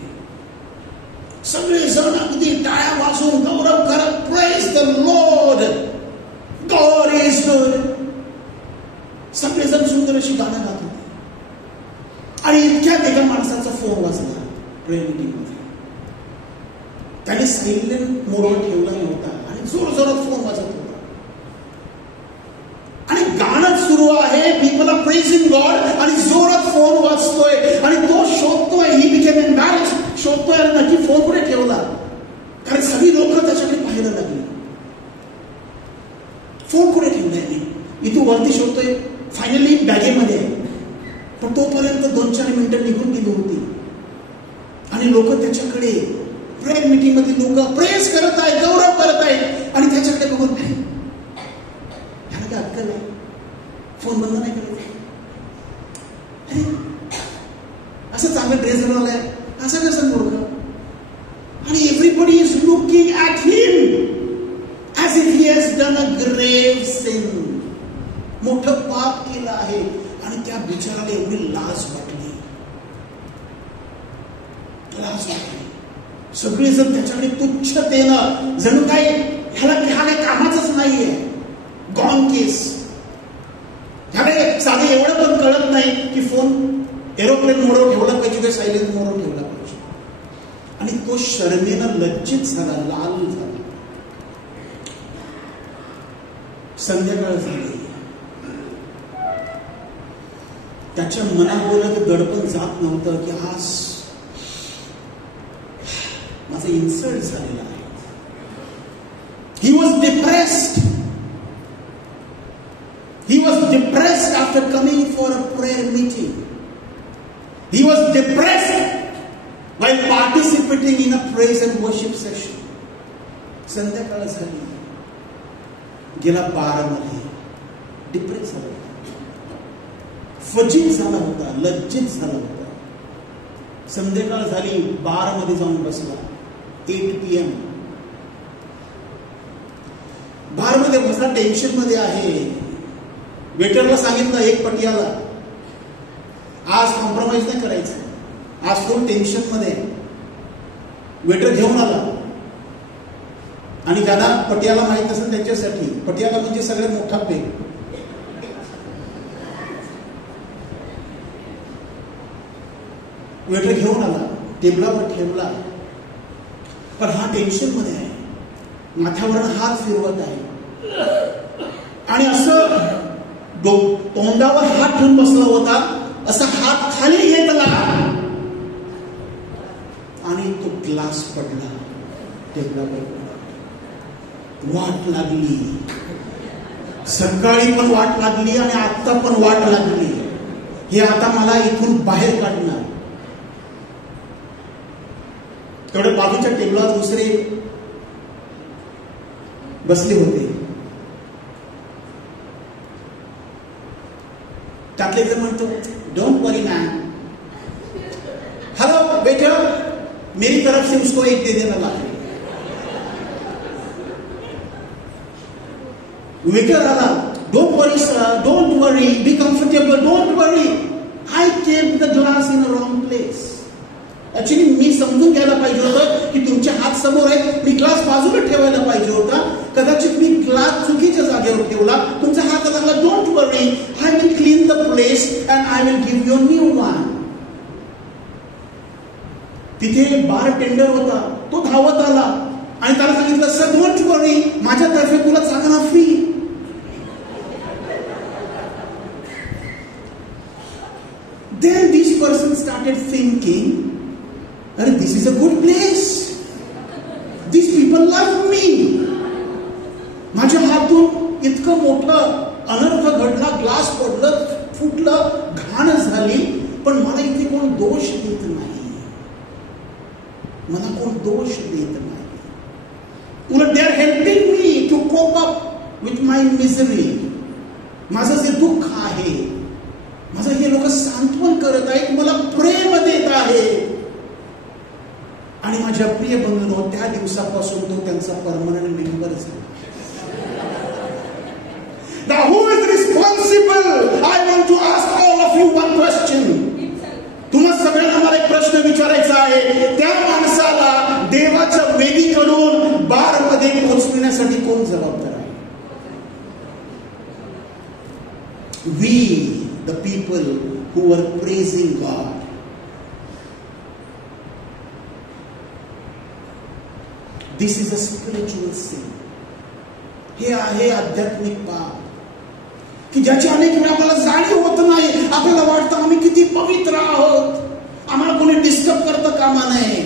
सगळे जण अगदी टाळ्या वाजवून गौरव करत praise the Lord, God is good. सगळेजण सुंदर अशी गाणं गात होते. आणि इतक्यात एका माणसाचा फोन वाजला प्रेयर मीटिंग मध्ये. त्याने सायलेंट मोडवर ठेवला नव्हता आणि जोर जोरात फोन वाजत होता. आणि गाणं सुरू आहे, पीपल आर प्रेझिंग गॉड, आणि जोरात फोन वाजतोय आणि तो शोधतोय. He became एम्बॅरेस्ड. शोधतोय आणि नक्की फोन कुठे ठेवला, कारण सगळी लोक त्याच्याकडे पाहायला लागली. फोन कुठे ठेवलाय मी, इथून वरती शोधतोय. फायनली बॅगेमध्ये आहे. पण तोपर्यंत 2-4 मिनिटं निघून गेली होती आणि लोक त्याच्याकडे, प्रेयर मीटिंग मध्ये लोक प्रेस करत आहेत, गौरव करत आहेत आणि त्याच्याकडे बघून नाही, ह्याला काय अक्कल आहे, फोन बंद नाही करायचा. असं चांगलं ड्रेस घालवलाय, असं कसं मूर्ख. आणि everybody is looking at him as if he has done a grave sin. मोठं पाप केलं आहे आणि त्या बिचाराला एवढी लाज वाटली, लाज वाटली. सगळेजण त्याच्याकडे तुच्छतेनं, जणू काय ह्याला हा काही कामाचंच नाहीये, गॉन केस. ह्याला साधे एवढं पण कळत नाही की फोन एरोप्लेन मोडवर ठेवला पाहिजे का सायलेंट मोडवर ठेवला पाहिजे. आणि तो शर्मेनं लज्जित झाला, लाल झाला. संध्याकाळ झाली. त्याच्या मनाबोलत दडपण जात नव्हतं की आज माझा इन्सल्ट झालेला आहे. He was depressed. He was depressed after coming for a prayer meeting. He was depressed while participating in a praise and worship session. संध्याकाळ झाली. गेला बारमध्ये. डिप्रेस झाला, फजित झाला होता, लज्जित झाला होता. संध्याकाळ झाली, बारमध्ये जाऊन बसला. 8 PM. बारमध्ये बसला, टेन्शन मध्ये आहे. वेटरला सांगितलं एक पटियाला, आज कॉम्प्रोमाइज नाही करायचं, आज फुल टेन्शन मध्ये. वेटर घेऊन आला आणि ज्यांना पटियाला माहित असेल त्यांच्यासाठी, पटियाला म्हणजे सगळ्यात मोठा पेग. वेटर घेऊन आला, टेबलावर ठेवला. पण हा टेन्शन मध्ये आहे, माथ्यावर हात फिरवत आहे आणि असं तोंडावर हात ठेवून बसला होता. असा हात खाली घेतला आणि तो ग्लास पडला टेबलावर. वाट लागली, सकाळी पण वाट लागली आणि आता पण वाट लागली. हे आता मला इथून बाहेर काढणार. तेवढ्या बाजूच्या टेबलावर दुसरे बसले होते. त्यातले जर म्हणतो, डोंट वरी मॅन, हेलो बेटा, मेरी तरफ से उसको एक दे देना लाके. वेटर आला, don't worry sir, don't worry, be comfortable, don't worry, I kept the glass in a wrong place. Actually मी समजून घ्यायला पाहिजे होतं की तुमचे हात समोर आहेत, मी ग्लास बाजूला ठेवायला पाहिजे होता. कदाचित मी ग्लास चुकीच्या जागेवर ठेवला. तुमचा हात लागला, don't worry, I will clean the place and I will give you new one. तिथे बार टेंडर होता, तो धावत आला आणि त्याला सांगितलं, सर डोंट वरी, माझ्यातर्फे तुला चांगला free. They started thinking, this is a good place. These people love me. माझ्या हातून इतकं मोठं अनर्थ घडला, ग्लास पडलं, फुटलं, घाण झाली, पण मला इथे कोण दोष देत नाही. मला कोण दोष देत नाही. उलट they are helping me to cope up with my misery. माझं जे दुःख आहे, माझं हे लोक सांत्वन करत आहेत, मला प्रेम देत आहे. आणि माझ्या प्रिय बंधूंनो, त्या दिवसापासून तो त्यांचा परमनंट मेंबर झाला. Now who is responsible? I want to ask all of you one question. तुम्हा सगळ्यांना मला एक प्रश्न विचारायचा आहे. त्या माणसाला देवाच्या वेदीकडून बारमध्ये पोहोचण्यासाठी कोण जबाबदार आहे? We, the people who were praising God. This is a spiritual sin. हे आहे आध्यात्मिक पाप की ज्याची अनेक वेळा आपल्याला जाणीव होत नाही. आपल्याला वाटतं आम्ही किती पवित्र आहोत, आम्हाला कोणी डिस्टर्ब करतं कामा नये.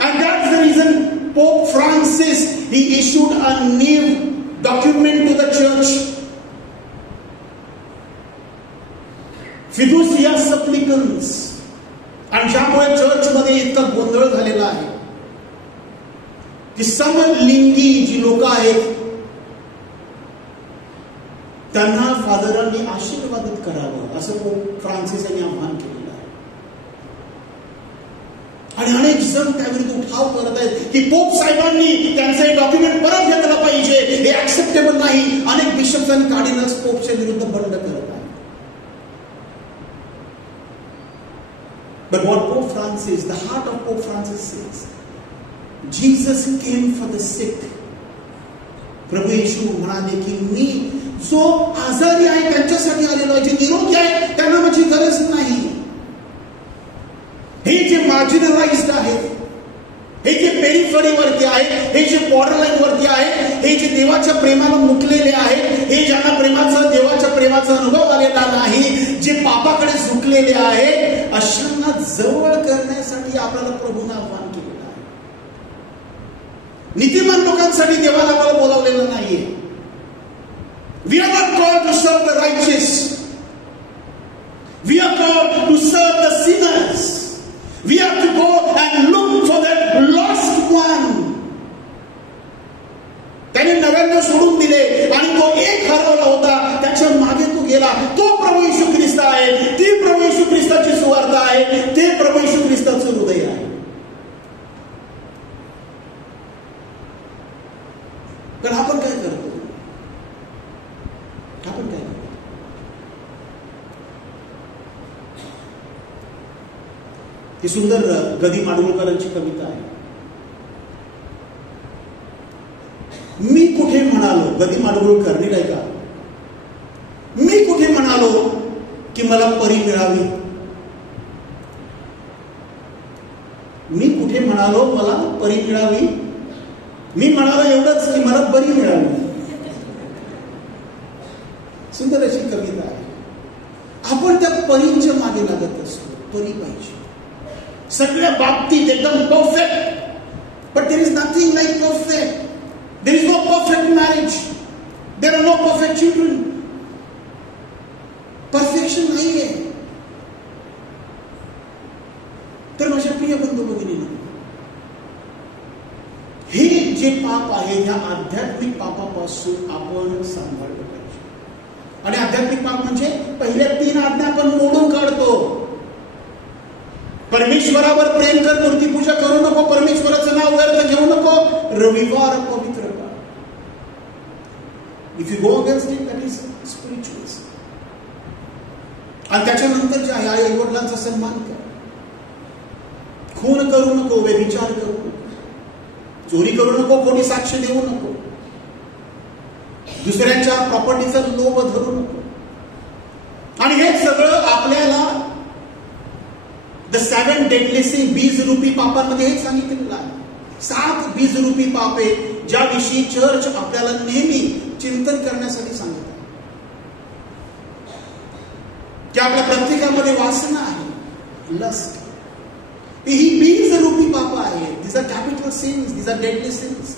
And that's the reason Pope Francis, he issued a new document to the church. Fiducia supplicans. आणि ज्यामुळे चर्चमध्ये इतका गोंधळ झालेला आहे की समलिंगी जी लोक आहेत त्यांना फादरांनी आशीर्वादित करावं, असं पोप फ्रान्सिस यांनी आवाहन केलेलं आहे. आणि अनेक जण त्याविरुद्ध उठाव करत आहेत की पोप साहेबांनी त्यांचे डॉक्युमेंट परत घेतलं पाहिजे, हे ऍक्सेप्टेबल नाही. अनेक बिशप्स आणि कार्डिनल्स पोपच्या विरुद्ध बंड करत आहेत. But what Pope Francis, the heart of Pope Francis says, Jesus came for the sick. प्रभू येशू म्हणाले की मी जो आजारी आहे त्यांच्यासाठी आलेलो आहे, जे निरोगी आहे त्यांना माझी गरज नाही. हे जे मार्जिनलाइज्ड आहेत, हे जे पेरिफरीवरती आहेत, हे जे बॉर्डरलाईन वरती आहेत, हे जे देवाच्या प्रेमाला मुकलेले आहेत, हे ज्यांना देवाच्या प्रेमाचा अनुभव आलेला नाही, जे पापाकडे झुकलेले आहेत, अशांना जवळ करण्यासाठी आपल्याला प्रभूने आव्हान केलेलं आहे. नीतिमान लोकांसाठी देवाला आपल्याला बोलावलेलं नाहीये. We are not called to serve the righteous. We are called to serve the sinners. We have to go and look for that lost one. त्याने 99 सोडून दिले आणि तो एक हरवला होता, त्याच्या मागे तो गेला. तो प्रभू येशू ख्रिस्त आहे, ती प्रभू येशू ख्रिस्ताची सुवार्ता आहे, ते प्रभू येशू ख्रिस्ताचं हृदय आहे. पण आपण काय करतो? आपण काय करतो? ही सुंदर गदी माडगुळकरांची कविता आहे. मी कुठे म्हणालो, गदी माडगुळकर नीट ऐका, मी कुठे म्हणालो की मला परी मिळावी. मी कुठे म्हणालो मला परी मिळावी. मी म्हणालो एवढंच की मला परी मिळावी. सुंदर अशी कविता आहे. आपण त्या परींच्या मागे लागत असतो. परी पाहिजे सगळ्या बाबतीत एकदम perfect. But there is nothing like perfect. There is no perfect marriage. There are no perfect children. Perfection नाहीये. तर माझ्या प्रिय बंधू भगिनींनो, हे जे पाप आहे, या आध्यात्मिक पापापासून आपण सांभाळलं पाहिजे. आणि आध्यात्मिक पाप म्हणजे पहिल्या 3 आज्ञा आपण मोडून काढतो. परमेश्वरावर प्रेम कर, मूर्तीपूजा करू नको, परमेश्वराचं नाव व्यर्थ घेऊ नको, रविवार पवित्र कर. If you go against it, that is spiritual. आणि त्याच्यानंतर जे आहे, आई वडिलांचा सन्मान कर, खून करू नको, व्यभिचार करू नको, चोरी करू नको, कोणी साक्ष देऊ नको, दुसऱ्यांच्या प्रॉपर्टीचा लोभ धरू नको. आणि हे सगळं आपल्याला द 7 डेडली सिन, 20 रूपी पापांमध्ये हे सांगितलेलं आहे. 7 20 रूपी पापे ज्याविषयी चर्च आपल्याला नेहमी चिंतन करण्यासाठी सांगत आहे की आपल्या प्रत्येकामध्ये त्यामध्ये वासना आहे, लस्ट. ही बीज रूपी पाप आहे. दिस आर कॅपिटल सिन्स, दिस आर डेडली सिन्स.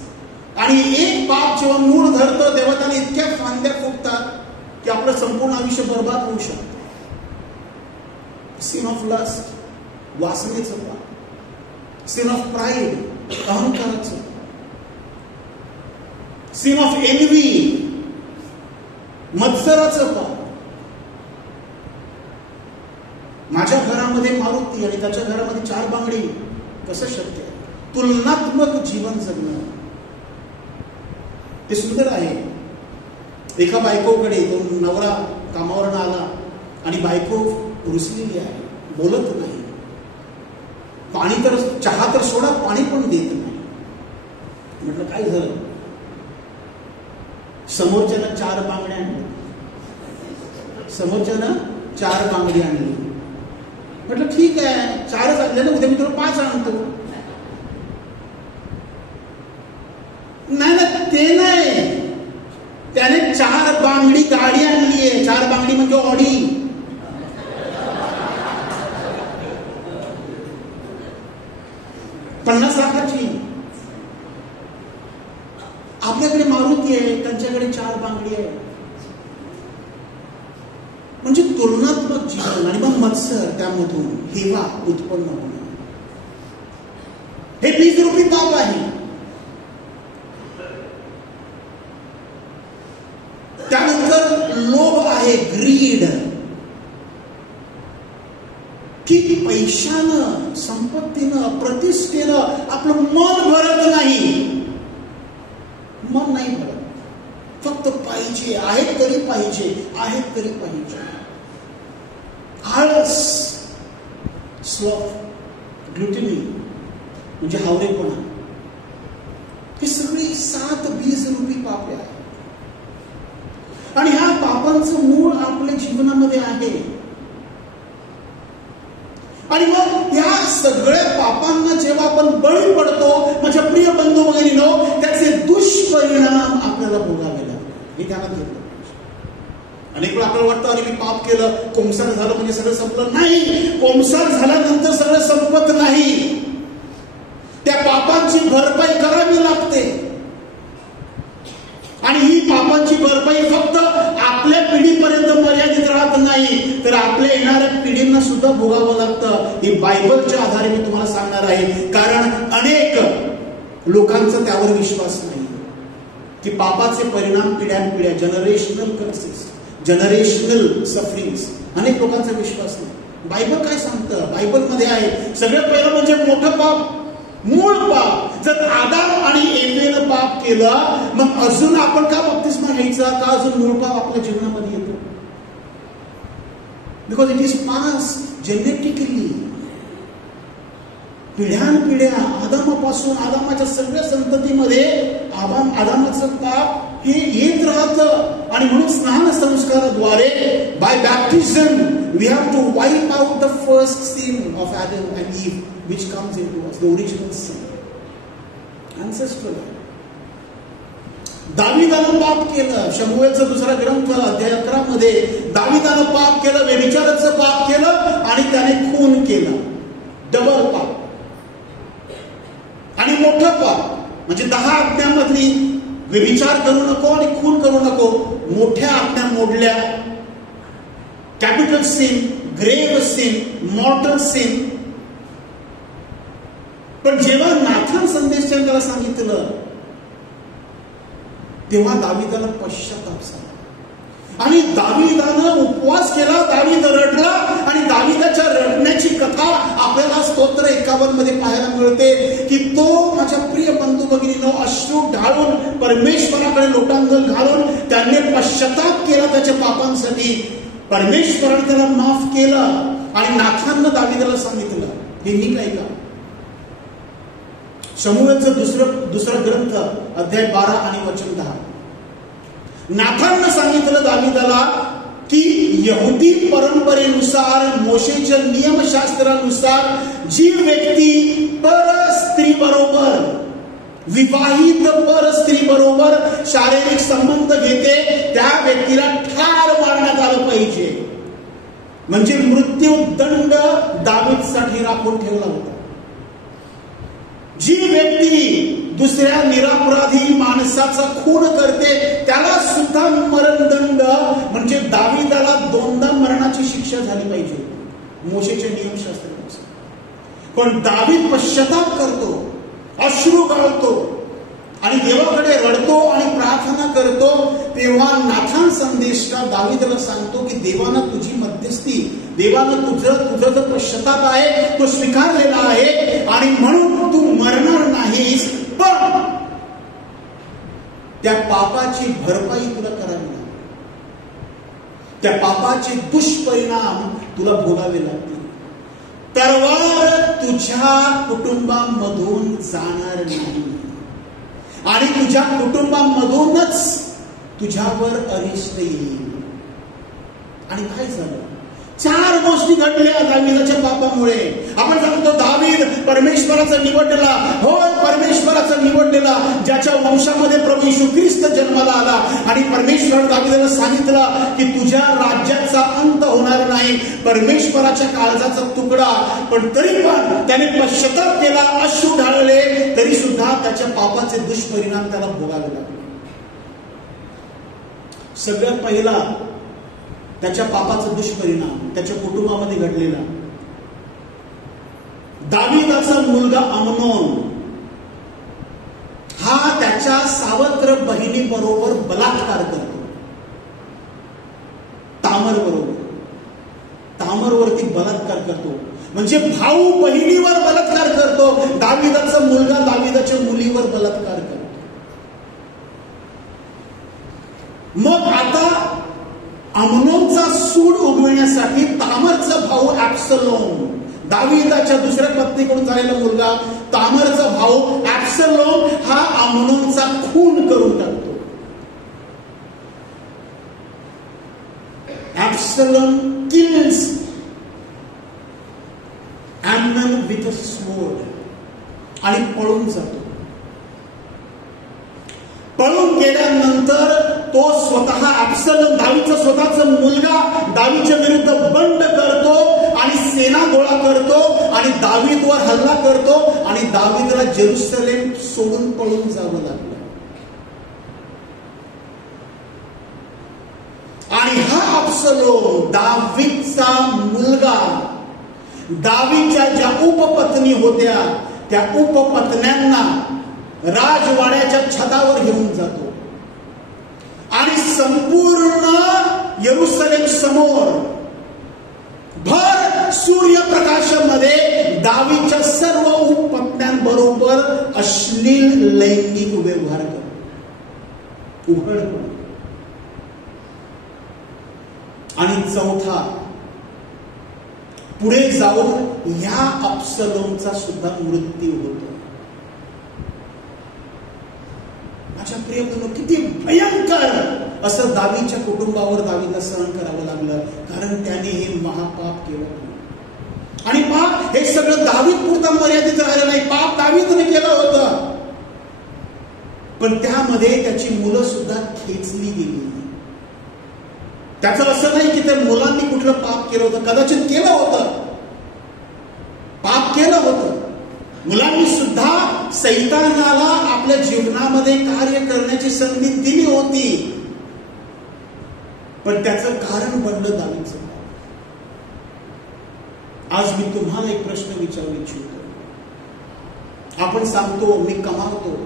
आणि एक पाप जेव्हा मूळ धरतं तेव्हा त्याला इतक्या फांद्या फुटतात की आपलं संपूर्ण आयुष्य बर्बाद होऊ शकतं. सिन ऑफ लस्ट, वासनेचं पाप. सिन ऑफ प्राईड, अहंकाराचं. सिन ऑफ एनवी, मत्सराचं पाप. माझ्या घरामध्ये मारुती आणि त्याच्या घरामध्ये 4 बांगडी, कसं शक्य आहे? तुलनात्मक जीवन जगणं ते सुंदर आहे. एका बायकोकडे तो नवरा कामावरनं आला आणि बायको रुसलेली आहे, बोलत नाही. पाणी तर, चहा तर सोडा, पाणी पण देत नाही. म्हटलं काय झालं? समोरच्याला 4 बांगड्या आणल्या. समोरच्याला 4 बांगडी आणली. म्हटलं ठीक आहे, 4च आणले ना, उद्या मी तुला 5 आणतो. नाही ना, ते नाही, त्याने 4 बांगडी गाडी आणली आहे. 4 बांगडी म्हणजे ऑडी. $50 लाखाची. आपल्याकडे मारुती आहे, त्यांच्याकडे 4 बांगडी आहे. म्हणजे तुलनात्मक जीवन आणि मग मत्सर, त्यामधून हेवा उत्पन्न होणं, हे बीजरूपी पाप आहे. त्यानंतर लोभ आहे, ग्रीड, की पैशानं, संपत्तीनं, प्रतिष्ठेनं आपलं मन भरत नाही. मन नाही भरत, फक्त पाहिजे, आहेत तरी पाहिजे, आहेत तरी पाहिजे. आळस, स्लॉथ, ग्लुटेनी म्हणजे हावरेपणा, हे सगळी 7 बीजरूपी पापे आहेत. आणि ह्या पापांचं मूळ आपल्या जीवनामध्ये आहे. आणि मग या सगळ्या पापांना जेव्हा आपण बळी पडतो, माझ्या प्रिय बंधू भगिनींनो, त्याचे दुष्परिणाम आपल्याला भोगावे लागतात. हे ध्यानात घेतलं. अनेक वेळा आपल्याला वाटतं अरे मी पाप केलं, कोमसार झालं म्हणजे सगळं संपलं. नाही, कोमसार झाल्यानंतर सगळं संपत नाही. त्या पापांची भरपाई करावी लागते. आणि ही पापांची भरपाई फक्त आपल्या पिढीपर्यंत मर्यादित राहत नाही, तर आपल्या येणाऱ्या पिढींना सुद्धा भोगावं लागतं. ही बायबलच्या आधारे मी तुम्हाला सांगणार आहे. कारण अनेक लोकांचा त्यावर विश्वास नाही की पापाचे परिणाम पिढ्यानपिढ्या, जनरेशनल कर्सेस, जनरेशनल सफरिंग्स, अनेक लोकांचा विश्वास नाही. बायबल काय सांगतं? बायबलमध्ये आहे सगळ्यात पहिलं म्हणजे मोठं पाप, मूळ पाप. जर आदाम आणि एवेनं पाप केलं, मग अजून आपण का बप्तिस्मा घ्यायचा? का अजून मूळ पाप आपल्या जीवनामध्ये येतो? Because it is pass genetically. पिढ्यानपिढ्या आदामापासून, आदामाच्या सगळ्या संततीमध्ये आदामाचं पाप हे येत राहतं. आणि म्हणून स्नान संस्काराद्वारे, by baptism, we have to wipe out the first sin of Adam and Eve which comes into us, the original sin, ancestral. दाविदानं पाप केलं. शमूएलचा 2रा ग्रंथ अध्याय 11 मध्ये दाविदानं पाप केलं, व्यभिचाराचं पाप केलं आणि त्याने खून केलं. डबल पाप. आणि मोठं पाप म्हणजे 10 आज्ञांमधली व्यभिचार करू नको आणि खून करू नको, मोठ्या आज्ञा मोडल्या. Capital sin, grave sin, mortal sin. पण जेव्हा नाथन संदेशाने त्याला सांगितलं, तेव्हा दाविदाला पश्चाताप झाला आणि दाविदानं उपवास केला. दाविद रडला आणि दाविदाच्या रडण्याची कथा आपल्याला स्तोत्र 51 मध्ये पाहायला मिळते की तो माझ्या प्रिय बंधू भगिनींनो अश्रू ढाळून, परमेश्वराकडे लोटांगण घालून त्याने पश्चाताप केला त्याच्या पापांसाठी. परमेश्वराने त्याला माफ केलं आणि नाथाननं दाविदाला सांगितलं, हे नीट ऐका. शमूएलचं 2रा ग्रंथ अध्याय 12 आणि वचन 10. नाथाननं सांगितलं दाविदाला की यहुदी परंपरेनुसार, मोशेच्या नियमशास्त्रानुसार जी व्यक्ती परस्त्री बरोबर, विवाहित परस्त्री बरोबर शारीरिक संबंध घेते, त्या व्यक्तीला ठार मारण्यात आलं पाहिजे. म्हणजे मृत्यूदंड दावीदसाठी राखून ठेवला होता. जी व्यक्ती दुसऱ्या निरपराधी माणसाचा खून करते त्याला सुद्धा मरणदंड म्हणजे दावीदाला 2दा मरणाची शिक्षा झाली पाहिजे मोशेचे नियमशास्त्रानुसार. पण दावीद पश्चाताप करतो, अश्रू गाळतो आणि देवाकडे रडतो आणि प्रार्थना करतो. तेव्हा नाथान संदेशका दावीदला सांगतो की देवानं तुझी मध्यस्थी, देवानं तुझं जो पश्चाताप आहे तो स्वीकारलेला आहे आणि म्हणून तू मरणार नाहीस, पण त्या पापाची भरपाई तुला करावी लागेल, त्या पापाचे दुष्परिणाम तुला भोगावे लागतील. तलवार तुझ्या कुटुंबामधून जाणार नाही आणि तुझ्या कुटुंबामधूनच तुझ्यावर अरिष्ट येईल. आणि काय झालं? 4 गोष्टी घडल्या दावीदाच्या पापामुळे. आपण सांगतो दावीद परमेश्वराचा निवडलेला, होय परमेश्वराचा निवडलेला, ज्याच्या वंशामध्ये प्रभू येशू ख्रिस्त जन्माला आला. आणि परमेश्वर दावीदाला सांगितलं की तुझ्या राज्याचा अंत होणार नाही, परमेश्वराच्या काळजाचा तुकडा. पण तरी पण त्याने पश्चाताप केला, अश्रू ढाळले, तरी सुद्धा त्याच्या पापाचे दुष्परिणाम त्याला भोगावे लागले. सगळ्यात पहिला त्याच्या पापाचा दुष्परिणाम त्याच्या कुटुंबामध्ये घडलेला. दावीदाचा मुलगा अम्नोन हा त्याच्या सावत्र बहिणी बरोबर बलात्कार करतो. तामर बरोबर, तामरवरती बलात्कार करतो. म्हणजे भाऊ बहिणीवर बलात्कार करतो. दावीदाचा मुलगा दावीदाच्या मुलीवर बलात्कार करतो. मग आता अम्नोनचा सूड उगविण्यासाठी तामरचा भाऊ ऍब्सलोम, दावीदाच्या दुसऱ्या पत्नीकडून झालेला मुलगा तामरचा भाऊ ऍब्सलोम हा अम्नोनचा खून करून टाकतो. ऍब्सलोम kills Amnon with a sword आणि पळून जातो. पळून गेल्यानंतर तो स्वतः ऍब्सलोम, दावीदचा स्वतःचा मुलगा दावीदच्या विरुद्ध बंड करतो आणि सेना गोळा करतो आणि दावीदवर हल्ला करतो आणि दावीदला जेरुसलेम सोडून पळून जावं लागलं. आणि हा ऍब्सलोम दावीदचा मुलगा दावीदच्या ज्या उपपत्नी होत्या त्या उपपत्न्यांना राजवाड्याच्या छतावर घेऊन जातो आणि संपूर्ण येरुशलेम समोर भर सूर्यप्रकाशामध्ये दावीदच्या सर्व उपपत्न्यांबरोबर अश्लील लैंगिक व्यवहार करतो उघडपणे. आणि चौथा, पुढे जाऊन ह्या अब्सलोमचा सुद्धा मृत्यू होतो. माझ्या प्रिय बंधूंनो, किती भयंकर असं दावीदच्या कुटुंबावर दावीदला सहन करावं लागलं, कारण त्याने हे महापाप केलं. आणि पाप हे सगळं दावीद पुरता मर्यादित राहिलं नाही, पाप दावीदने केलं होतं, पण त्यामध्ये त्याची मुलं सुद्धा खेचली गेली. त्याचं असं नाही की त्या मुलांनी कुठलं पाप केलं होतं, कदाचित केलं होतं, पाप केलं होतं. मुलांनी सुद्धा सैतानाला आपल्या जीवनामध्ये कार्य करण्याची संधी दिली होती, पण त्याचं कारण बनलं दावीदचं. आज मी तुम्हाला एक प्रश्न विचारू इच्छितो. आपण सांगतो मी कमावतो,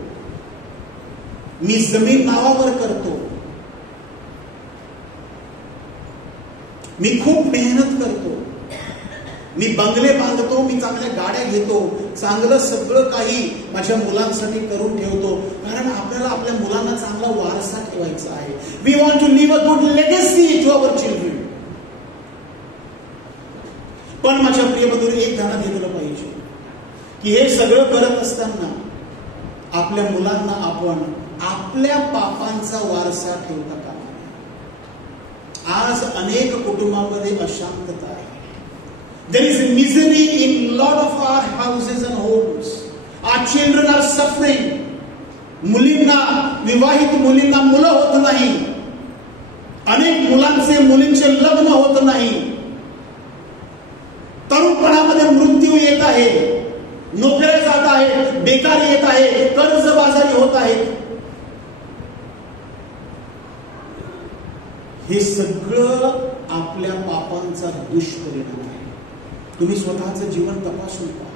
मी जमीन नावावर करतो, मी खूप मेहनत करतो, मी बंगले बांधतो, मी चांगल्या गाड्या घेतो, चांगलं सगळं काही माझ्या मुलांसाठी करून ठेवतो, कारण आपल्याला आपल्या मुलांना चांगला वारसा ठेवायचा आहे. We want to leave a good legacy to our children. पण माझ्या प्रिय बंधूंनो, एक ध्यानात घेतलं पाहिजे की हे सगळं करत असताना आपल्या मुलांना आपण आपल्या पापांचा वारसा ठेवता का? आज अनेक कुटुंबांमध्ये अशांतता आहे. There is misery in lot of our houses and homes. Our children are suffering. मुलींना, विवाहित मुलींना मुलं होत नाही, अनेक मुलांचे मुलींचे लग्न होत नाही. बेकार येत आहे, कर्जबाजारी होत आहेत. हे सगळं आपल्या पापांचा दुष्परिणाम आहे. तुम्ही स्वतःचं जीवन तपासून पहा.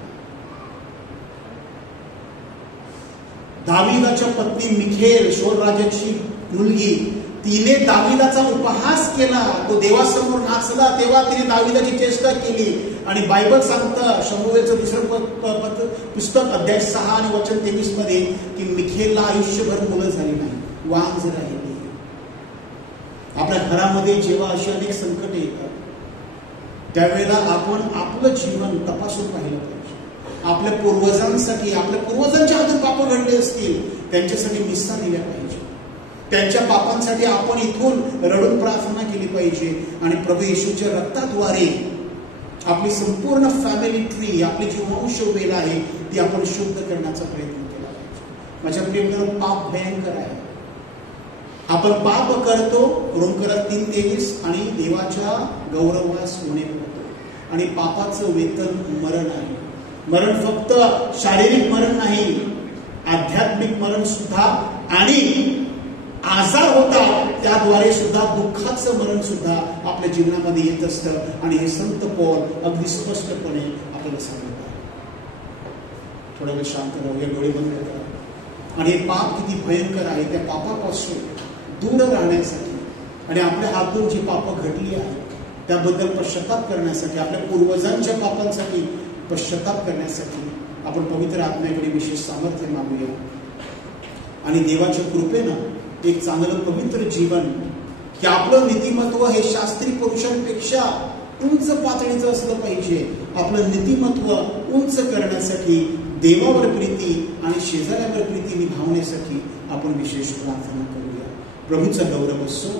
दाविदाच्या पत्नी मिखेल, शौल राजाची मुलगी, तिने दाविदाचा उपहास केला. तो देवासमोर नाचला तेव्हा तिने दाविदाची चेष्टा केली. आणि बायबल सांगतं शमूएलचं दुसरं पुस्तक अध्याय 6 आणि वचन 23 मध्ये की मिखेलला आयुष्यभर मुलं झाली नाही, वांज राहिली. आपल्या घरामध्ये जेव्हा अशी अनेक संकटे येतात त्यावेळेला आपण आपलं जीवन तपासून पाहिलं पाहिजे. आपल्या पूर्वजांसाठी, आपल्या पूर्वजांच्या हातून पाप घडले असतील त्यांच्यासाठी मिस्सा दिल्या पाहिजे. त्यांच्या पापांसाठी आपण इथून रडून प्रार्थना केली पाहिजे. आणि प्रभू येशूच्या रक्ताद्वारे आपली संपूर्ण फॅमिली ट्री, आपली जी वंशवेल आहे ती आपण शुद्ध करण्याचा प्रयत्न केला पाहिजे. माझ्या प्रियकरांनो, पाप भयंकर आहे. आपण पाप करतो, रोमकरात 3:23, आणि देवाच्या गौरवास होणे होतो. आणि पापाचं वेतन मरण आहे. मरण फक्त शारीरिक मरण नाही, आध्यात्मिक मरण सुद्धा, आणि आजार होता त्याद्वारे सुद्धा दुःखाचं मरण सुद्धा आपल्या जीवनामध्ये येत असतं. आणि हे संत पौल अगदी स्पष्टपणे आपल्याला सांगत आहे. थोडा वेळ शांत राहूया, डोळे बंद करा. आणि हे पाप किती भयंकर आहे, त्या पापापासून दूर राहण्यासाठी आणि आपल्या हातून जी पापं घडली आहेत त्याबद्दल पश्चाताप करण्यासाठी, आपल्या पूर्वजांच्या पापांसाठी पश्चाताप करण्यासाठी आपण पवित्र आत्म्याकडे विशेष सामर्थ्य मागूया. आणि देवाच्या कृपेनं एक चांगलं पवित्र जीवन, की आपलं नीतिमत्व हे शास्त्री पुरुषांपेक्षा उंच पातळीचं असलं पाहिजे. आपलं नीतिमत्व उंच करण्यासाठी, देवावर प्रीती आणि शेजाऱ्यावर प्रीती निभावण्यासाठी आपण विशेष प्रार्थना करूया. प्रभूचा गौरव असो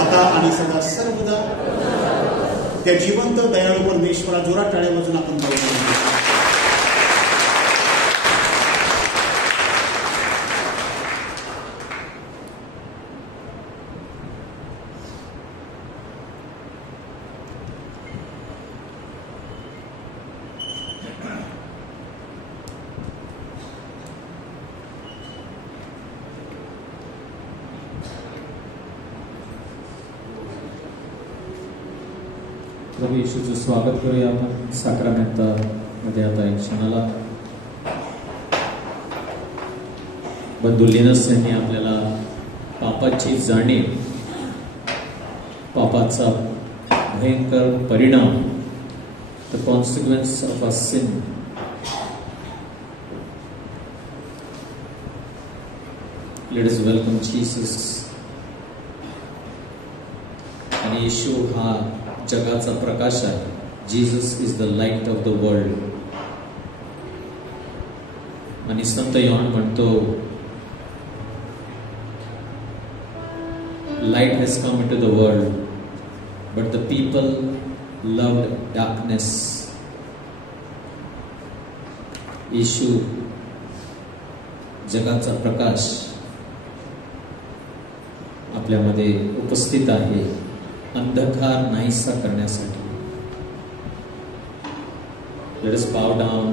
आता आणि सदा सर्वदा. त्या जिवंत दयाळू परमेश्वरा जोरात टाळ्या वाजून आपण गौरव. प्रभू येशूचं स्वागत करूया आपण साक्रामेंटमध्ये. आता एक क्षणाला बंधू लिनस यांनी आपल्याला पापाची जाणीव, पापाचा भयंकर परिणाम, the consequence of a sin, let us welcome Jesus. आणि येशू हा जगाचा प्रकाश आहे. Jesus is the light of the world. आणि संत योहान म्हणतो, light has come into the world but the people loved darkness. येशू जगाचा प्रकाश आपल्यामध्ये उपस्थित आहे, अंधकार नाहीसा करण्यासाठी. Let us bow down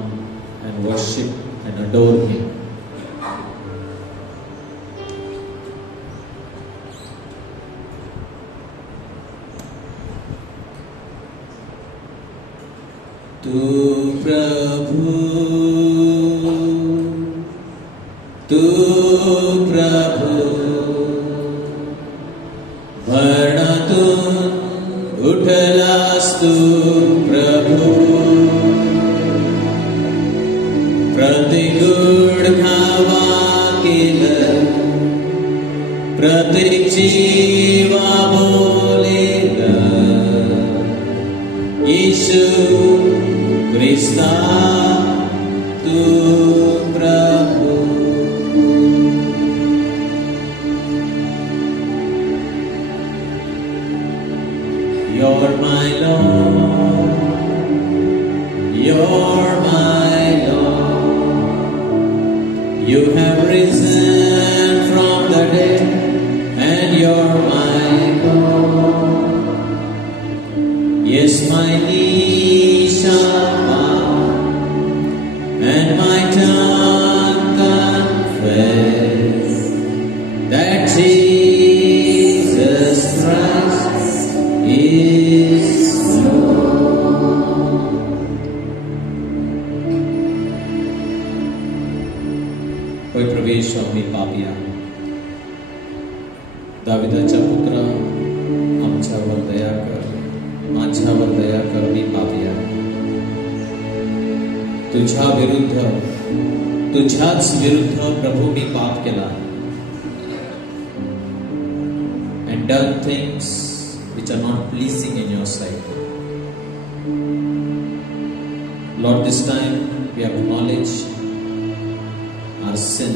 and worship and adore Him. तू प्रभु, तू प्रभु, मरणातून उठलास तू प्रभु. प्रतिगुण खावा केलं, प्रत्येक जीवा बोलेलं. येशू ख्रिस्ता तू प्रभु. You're my Lord, you're my Lord. You have risen from the dead and you're my God. Yes, my knee shall bow होय प्रवेश आम्ही पापिया, दाविदाच्या पुत्रा आमच्यावर दया कर, माझ्यावर दया कर, मी पापिया. तुझ्याच विरुद्ध प्रभू मी पाप केला and done things which are not pleasing in your sight. Lord, this time we acknowledge our sin.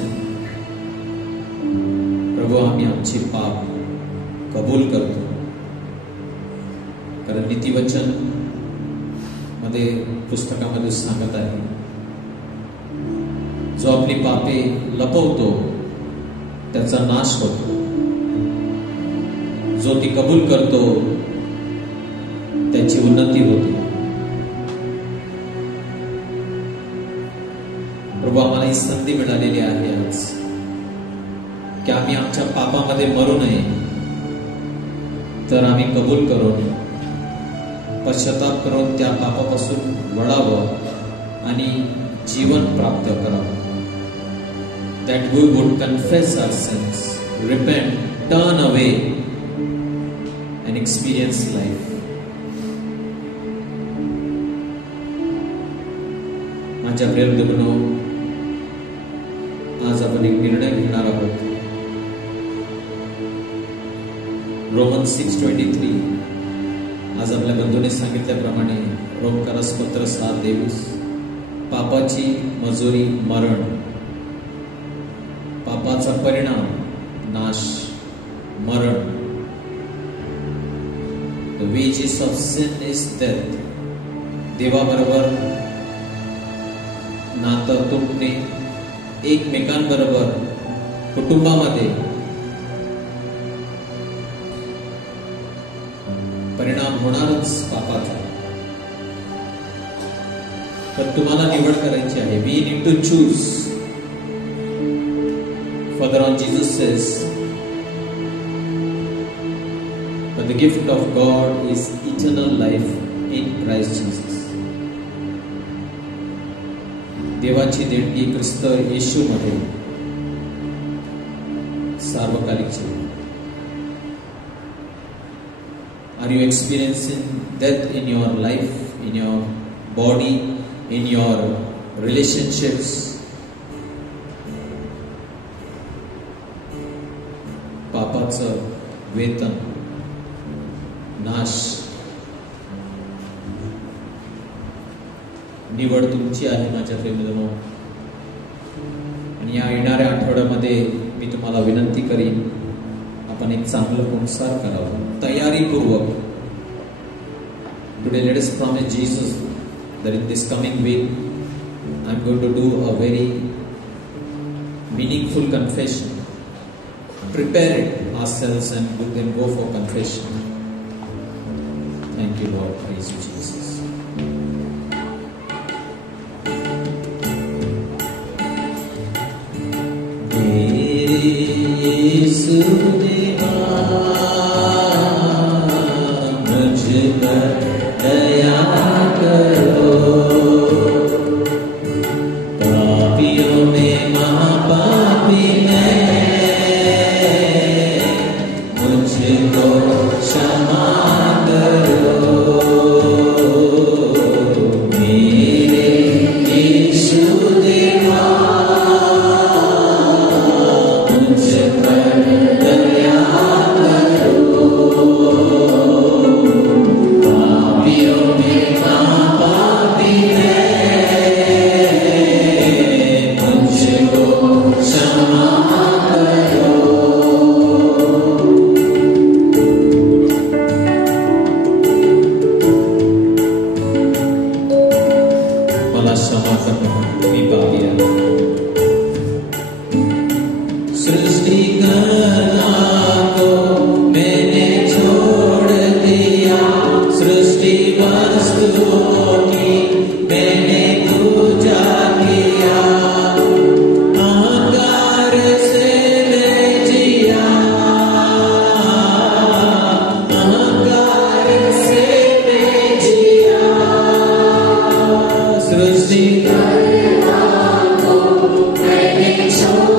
प्रभू आम्ही आमची पाप कबूल करतो, कारण नीतिवचन मध्ये पुस्तकामध्ये सांगत आहे, जो आपली पापे लपवतो त्याचा नाश होतो, जो ती कबूल करतो त्याची उन्नती होते. प्रभू आम्हाला ही संधी मिळालेली आहे आज की आम्ही आमच्या पापामध्ये मरू नये, तर आम्ही कबूल करून पश्चाताप करून त्या पापापासून वळावं आणि जीवन प्राप्त करावं. That we would confess our sins, repent, turn away and experience life. माझ्या प्रिय बंधूंनो, आज आपण एक निर्णय घेणार आहोत. रोमन्स 6:23, आज आपल्या बंधूने सांगितल्याप्रमाणे रोमकारास पत्र 7:23, पापाची मजुरी मरण, पापाचा परिणाम नाश, मरण. The wages of sin is death. देवाबरोबर नातं तुटणे, एकमेकांबरोबर कुटुंबामध्ये परिणाम होणारच पापाचा. तर तुम्हाला निवड करायची आहे. We need to choose. Further on, Jesus says, but the gift of God is eternal life in Christ Jesus. देवाची देणगी ख्रिस्त येशू मध्ये सार्वकालिक जीवन. Are you experiencing death in your life, in your body, in your relationships? पापाचं वेतन नाश. निवड तुमची आहे माझ्या प्रेमीजनो. आणि या येणाऱ्या आठवड्यामध्ये मी तुम्हाला विनंती करीन, आपण एक चांगलं पुनसार करावं तयारीपूर्वक. Today let us promise Jesus that in this coming week I am going to do a very meaningful confession. Prepare it ourselves and then go for confession. Thank you, Lord. Praise you, Jesus. यीशु देवा मुझ पर दया करो, पापियों में महापापी मैं, मुझको क्षमा करो. मेरे यीशु देवा मुझ पर दया करो, पापियों में महापापी मैं, मुझको क्षमा करो. क्षमा करना मी पापिया. सृष्टि करना को मैंने छोड़ दिया, सृष्टि वस्तुओं की मैंने पूजा किया, अहंकार से मैं जिया, अहंकार से मैं जिया. सृष्टि करना को मैंने छोड़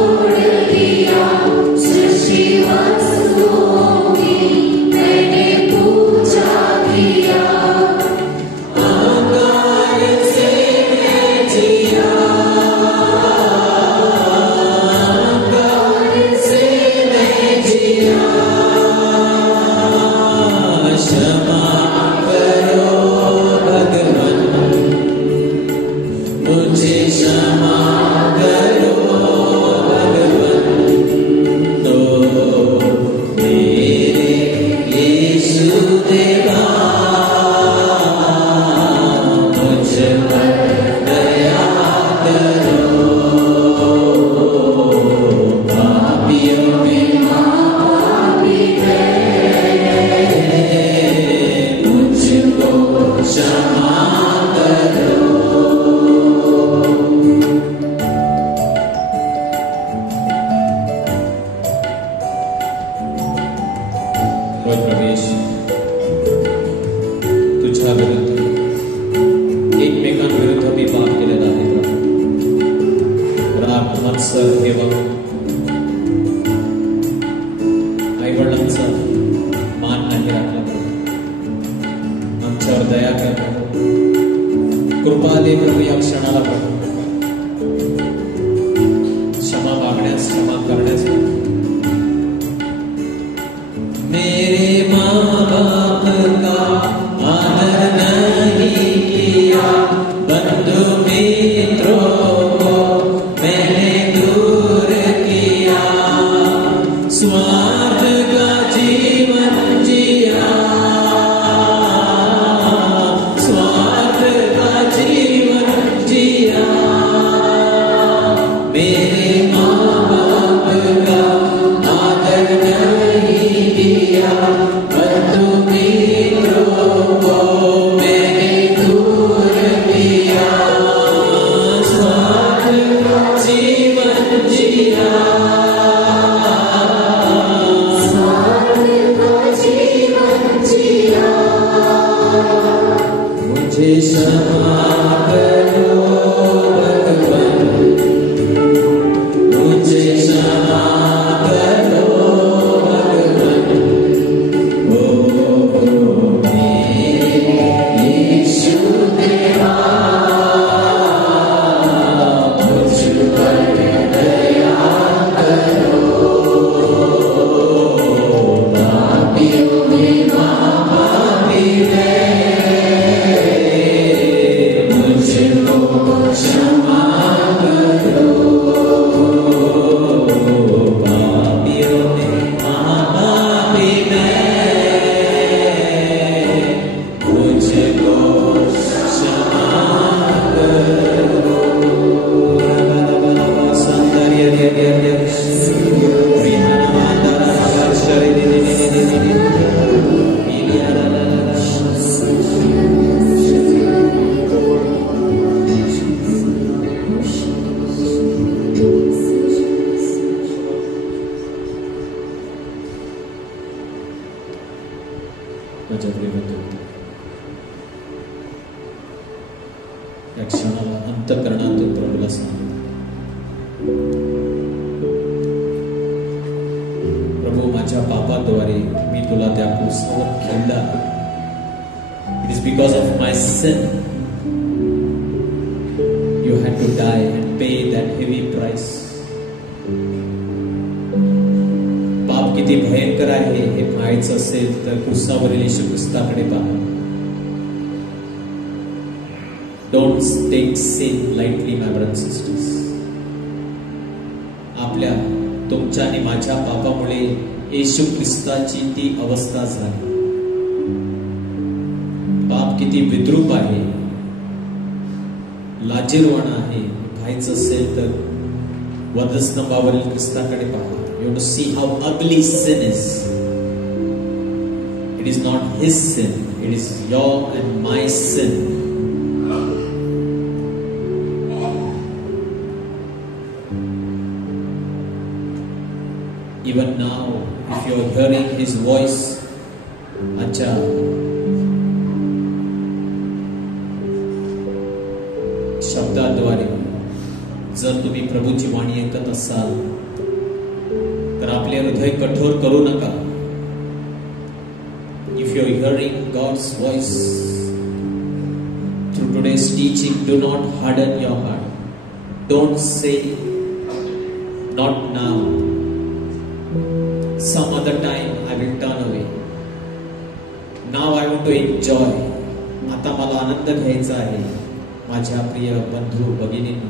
माझ्या प्रिय बंधू भगिनींनो,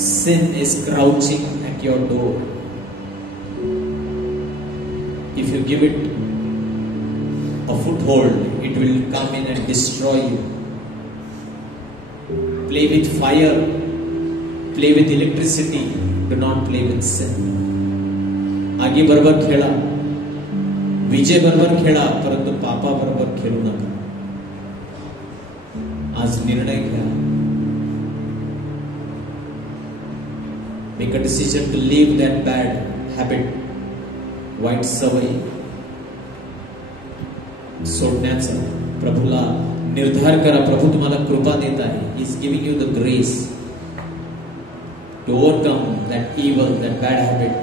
sin is crouching at your door. If you give it a foothold, it will come in and destroy you. Play with fire, play with electricity, do not play with sin. आगी बरोबर खेळा, विजय बरोबर खेळा, परंतु पापा बरोबर खेळू नका. आज निर्णय घ्या. Make a decision to leave that bad habit, वाईट सवय सोडण्याचा प्रभूला निर्धार करा. प्रभू तुम्हाला कृपा देत आहे. He is giving you the grace to overcome that evil, that bad habit.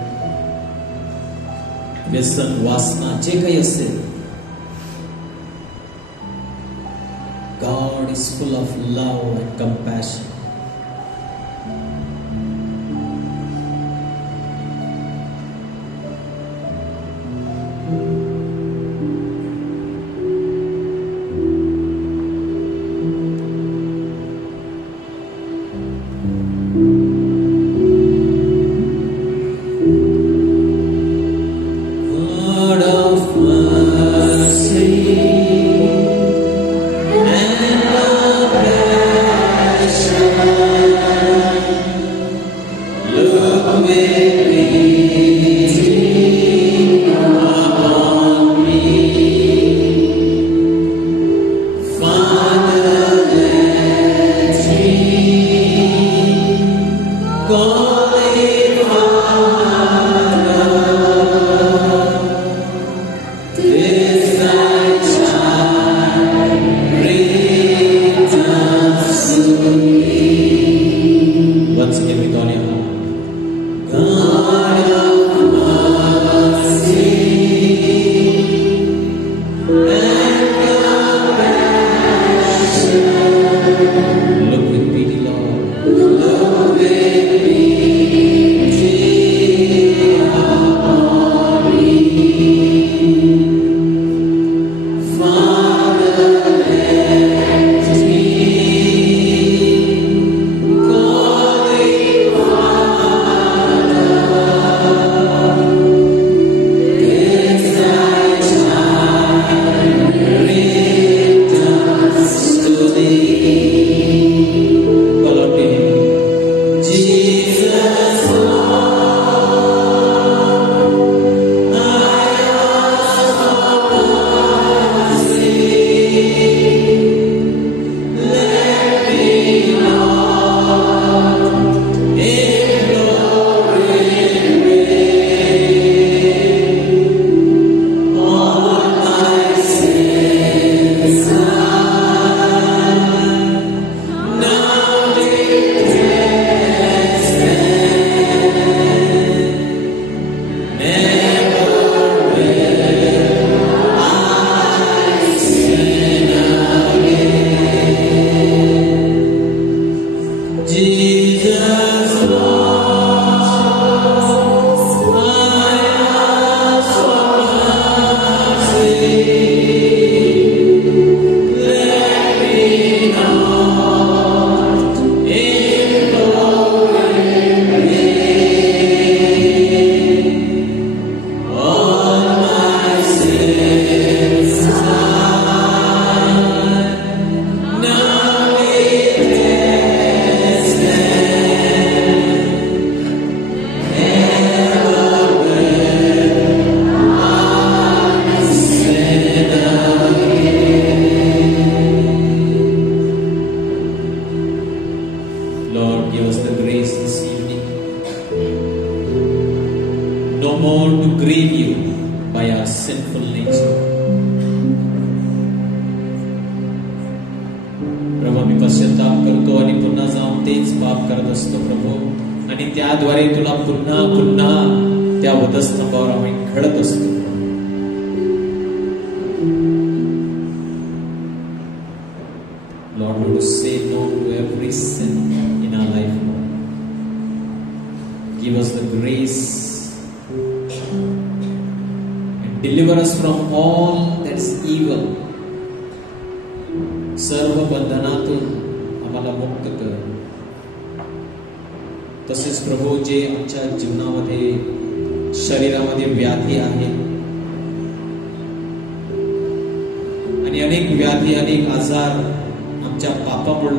व्यसन, वासना, जे काही असेल, God is full of love and compassion. सर्व बंधनातून आम्हाला मुक्त कर. तसेच प्रभू जे आमच्या जीवनामध्ये शरीरामध्ये व्याधी आहे आणि अनेक व्याधी अनेक आजार आमच्या पापामुळे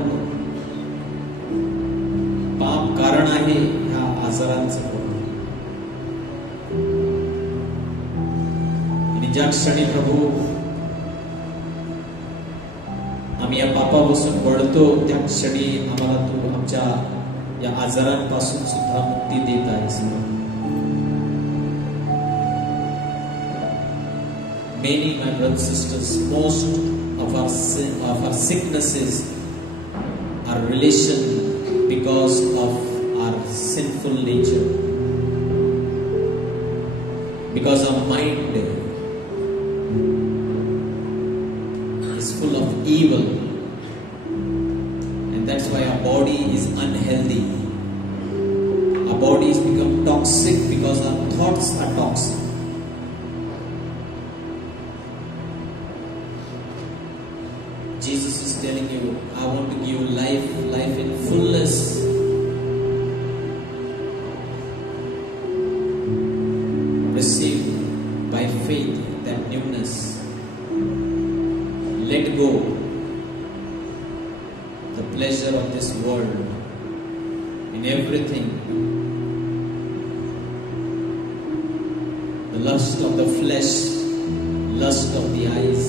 पाप कारण आहे ह्या आजारांचं. आणि ज्या क्षणी प्रभू आम्ही या पापापासून पडतो त्या क्षणी आम्हाला तू आमच्या या आजारांपासून सुद्धा मुक्ती देत आहेस. Many, my brothers and sisters, most of our sicknesses are relation because of our sinful nature, because our mind is full of evil, and that's why our body is unhealthy. Our bodies become toxic because our thoughts are toxic. Jesus is telling you, I want to give you life in fullness. Receive by faith that newness. Let go the pleasure of this world in everything. The lust of the flesh, lust of the eyes,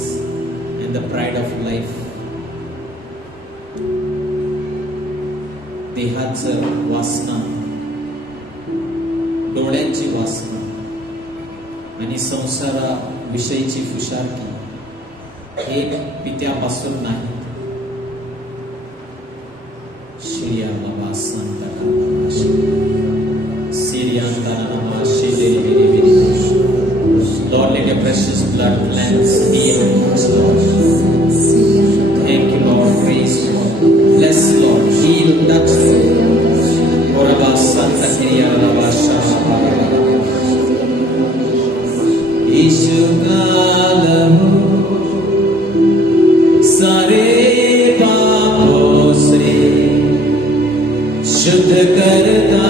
and the pride of life. देहाचं वासना, डोळ्यांची वासना आणि संसाराविषयीची फुशारकी हे पित्यापासून नाही. Lord, let your precious blood cleanse, heal. Thank you, Lord. Praise you, Lord. Bless, Lord. Heal, touch. यीशु का लहू सारे पापों से शुद्ध करता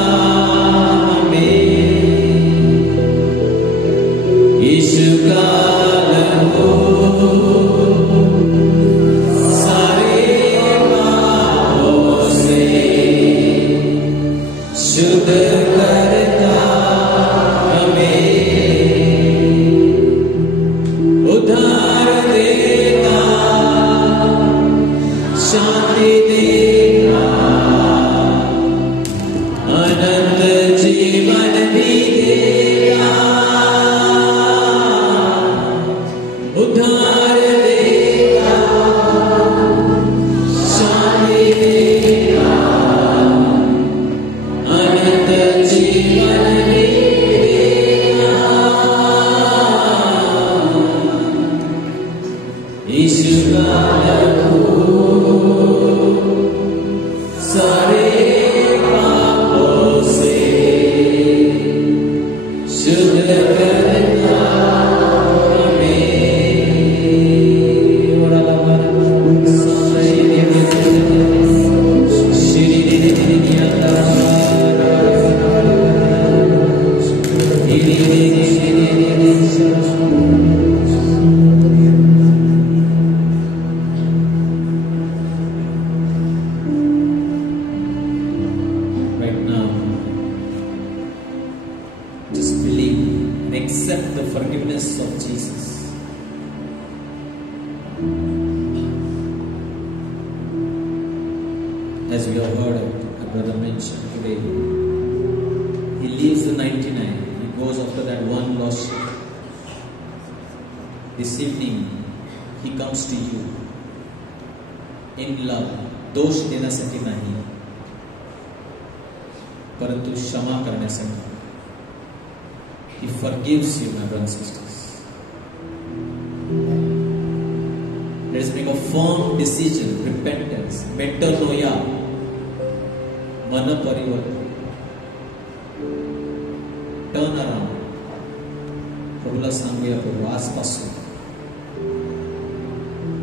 हमें. यीशु का लहू सारे पापों से शुद्ध करता हमें. उद्धार देता, शांति देता, अनंत जीवन भी देता. उद्धार देता, शांति देता, अनंत जीवन भी देता. यीशु का लहू सारे पापों से शुद्ध करता हमें. Right now, just believe and accept the forgiveness of Jesus. As we have heard our brother mention today, he leaves the 99, he goes after that one lost sheep. This evening, he comes to you in love, दोष देण्यासाठी नाही, परंतु क्षमा करण्यासाठी. He forgives you, my brothers and sisters. Let us make a firm decision, repentance, metanoia, मन परिवर्तन, turn around. प्रभूला सांगूया, प्रभू आजपासून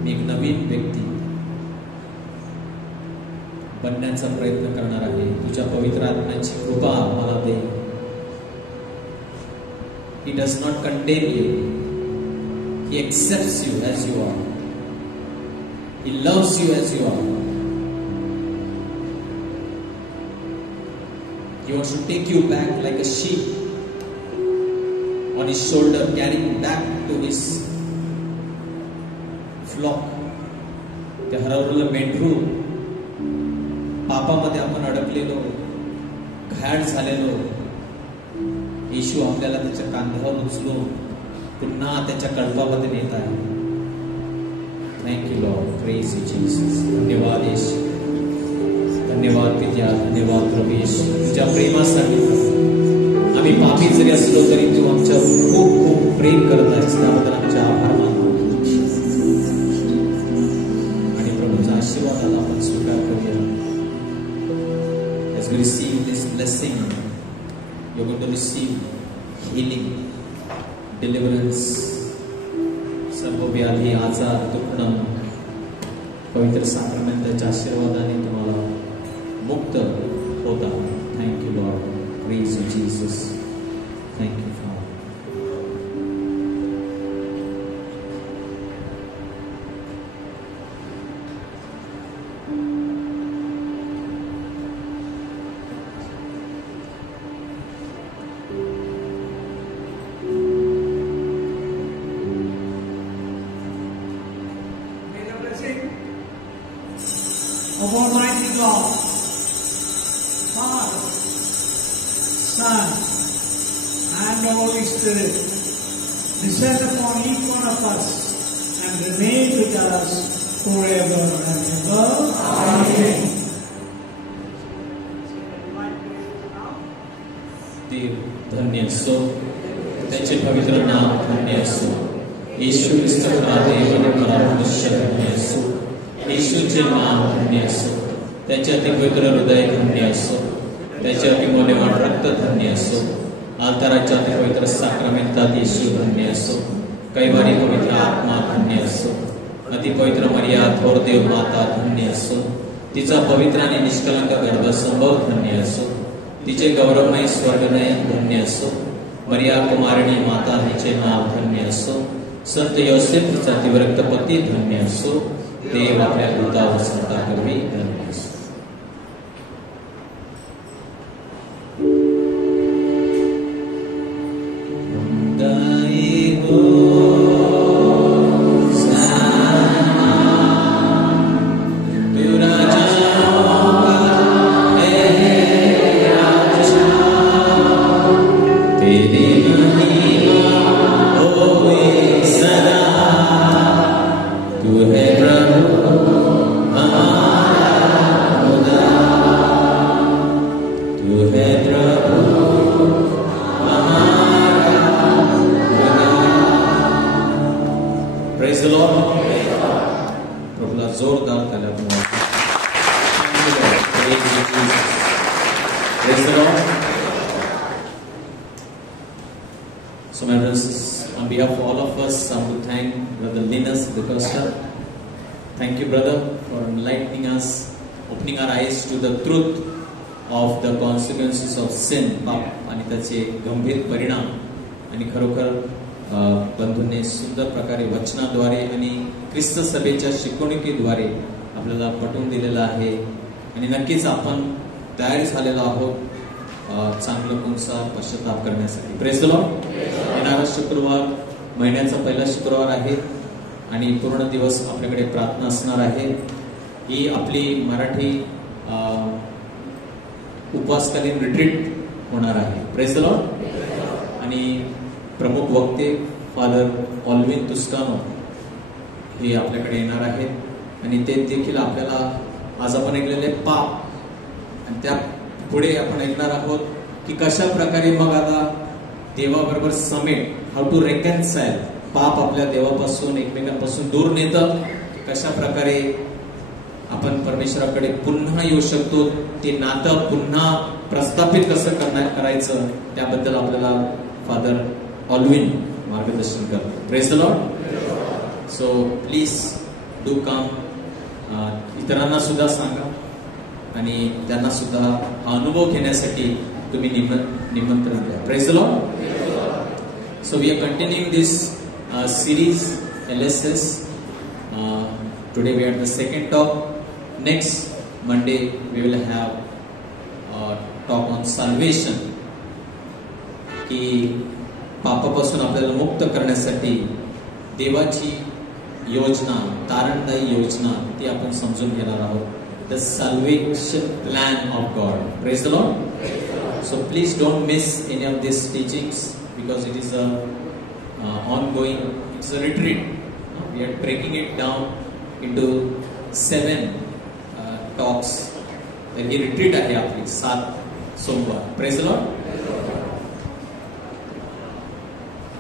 मी एक नवीन व्यक्ती बनण्याचा प्रयत्न करणार आहे. तुझ्या पवित्र आत्म्याची कृपा मला दे. He does not condemn you. He accepts you as you are. He loves you as you are. He wants to take you back like a sheep on his shoulder, carrying back to his flock. ते हरवलेलं मेंढरू, पापामध्ये आपण अडकलेलो, घाण झालेलो, येशू आपल्याला त्याच्या कांद्यावर उचलून पुन्हा त्याच्या कळपामध्ये नेत आहे. Thank you Lord, praise you Jesus. धन्यवाद येशू, धन्यवाद पित्या, धन्यवाद प्रभू येशू. तुझ्या प्रेमासाठी आम्ही पापी जरी असलो तरी तू आमच्या खूप खूप प्रेम करत आहेस, त्याबद्दल आमचे आभार मानतो. आणि प्रभूचा आशीर्वादाला आपण स्वीकार करूया. As we receive this blessing, you're going to receive healing, deliverance. सर्व व्याधी, आजार, दुखणं पवित्र साक्रमेंटाच्या आशीर्वादाने तुम्हाला मुक्त होता. Thank you Lord, praise you Jesus. Thank you for of Almighty God, Father, Son, and the Holy Spirit, descend upon each one of us and remain with us forever and ever. Amen. देव धन्य असो, त्याचे पवित्र नाम धन्य असो. येशू ख्रिस्त खरा देव आणि खरा मनुष्य धन्य असो. येशूचे नाम धन्य असो. त्याचे अतिपवित्र हृदय धन्य असो. त्याचे अतिमौल्यवान रक्त धन्य असो. आलताराच्या अतिपवित्र साक्रमेंटात येशू धन्य असो. कैवारी पवित्र आत्मा धन्य असो. अतिपवित्र मरिया थोर देव माता धन्य असो. तिचा पवित्र आणि निष्कलंक गर्भसंभव धन्य असो. तिचे गौरवमय स्वर्गनयन धन्य असो. मरिया कुमारिणी माता हिचे नाव धन्य असो. संत योसेफ तिचा अतिविरक्त पती धन्य असो. देव आपल्या दूतावर संता करवी धन्य असो. So, my brothers, on behalf of all of us, I want to thank Brother Linus the Costa. Thank you, brother, for enlightening us, opening our eyes to the truth of the consequences of sin, पाप आणि त्याचे गंभीर परिणाम. आणि खरोखर बंधूंनी सुंदर प्रकारे वचनाद्वारे आणि ख्रिस्त सभेच्या शिकवणुकीद्वारे आपल्याला पटवून दिलेलं आहे. आणि नक्कीच आपण तयारी झालेलो आहोत चांगलं कोणसा पश्चाताप करण्यासाठी. Praise the Lord. येणारा शुक्रवार महिन्याचा पहिला शुक्रवार आहे आणि पूर्ण दिवस आपल्याकडे प्रार्थना असणार आहे. ही आपली मराठी उपवासकालीन रिट्रीट होणार आहे. Praise the Lord. आणि प्रमुख वक्ते फादर ऑल्विन तुस्कानो हे आपल्याकडे येणार आहेत आणि ते देखील आपल्याला आज आपण ऐकलेले पाप आणि त्या पुढे आपण ऐकणार आहोत की कशा प्रकारे मग आता देवाबरोबर समेट, हाऊ टू रेकन्साइल. पाप आपल्या देवापासून एकमेकांपासून दूर नेतं, कशा प्रकारे आपण परमेश्वराकडे पुन्हा येऊ शकतो, ते नातं पुन्हा प्रस्थापित कसं करायचं त्याबद्दल आपल्याला फादर ऑल्विन मार्गदर्शन करतो. Praise the lord. So please do come. इतरांना सुद्धा सांगा आणि त्यांना सुद्धा हा अनुभव घेण्यासाठी तुम्ही निमंत्रण द्या. Praise the lord. So we are continuing this series LSS. Today we are at the second talk. Next Monday we will have talk on salvation. की पापापासून आपल्याला मुक्त करण्यासाठी देवाची योजना, तारणदायी योजना ती आपण समजून घेणार आहोत. The salvation plan of God. Praise the Lord. So please don't miss any of these teachings because it is a ongoing, it's a retreat. We are breaking it down into 7 talks. तर ही retreat आहे आपली 7 सोमवार. Praise the Lord.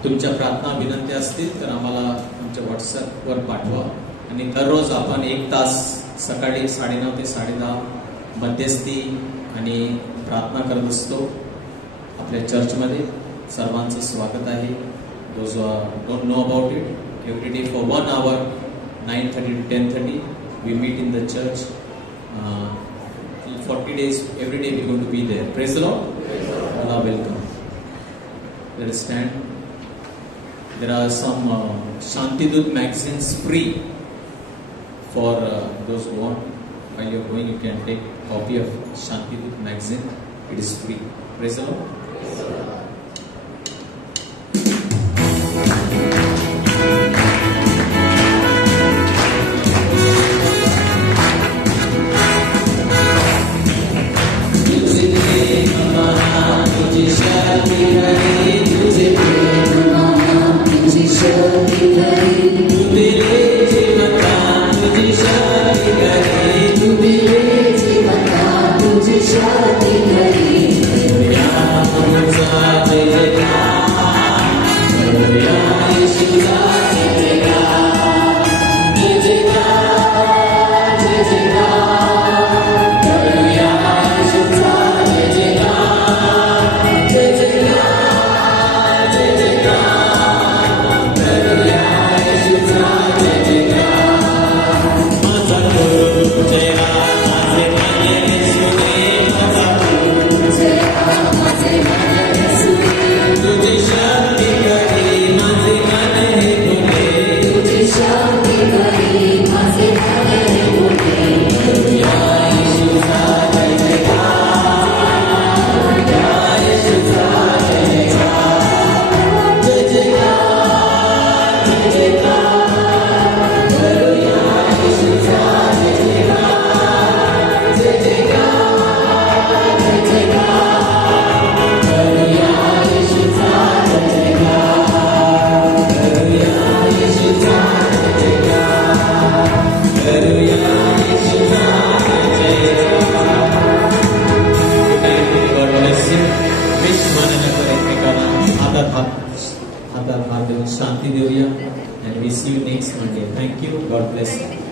तुमच्या प्रार्थना विनंती असतील तर आम्हाला आमच्या व्हॉट्सअपवर पाठवा आणि दररोज आपण 1 तास सकाळी 9:30 ते 10:30 मध्यस्थी आणि प्रार्थना करत असतो आपल्या चर्चमध्ये. सर्वांचं स्वागत आहे. Those who don't know about it, every day for 1 hour, 9:30 to 10:30, we meet in the church. 40 days, every day we are going to be there. Praise the Lord. Allah welcome. Let us stand. There are some Shantidut magazines free for those who want. While you are going, you can take a copy of Shantidut magazine. It is free. Praise the Lord. शांति देऊया and we see you next Monday. Thank you. God bless you.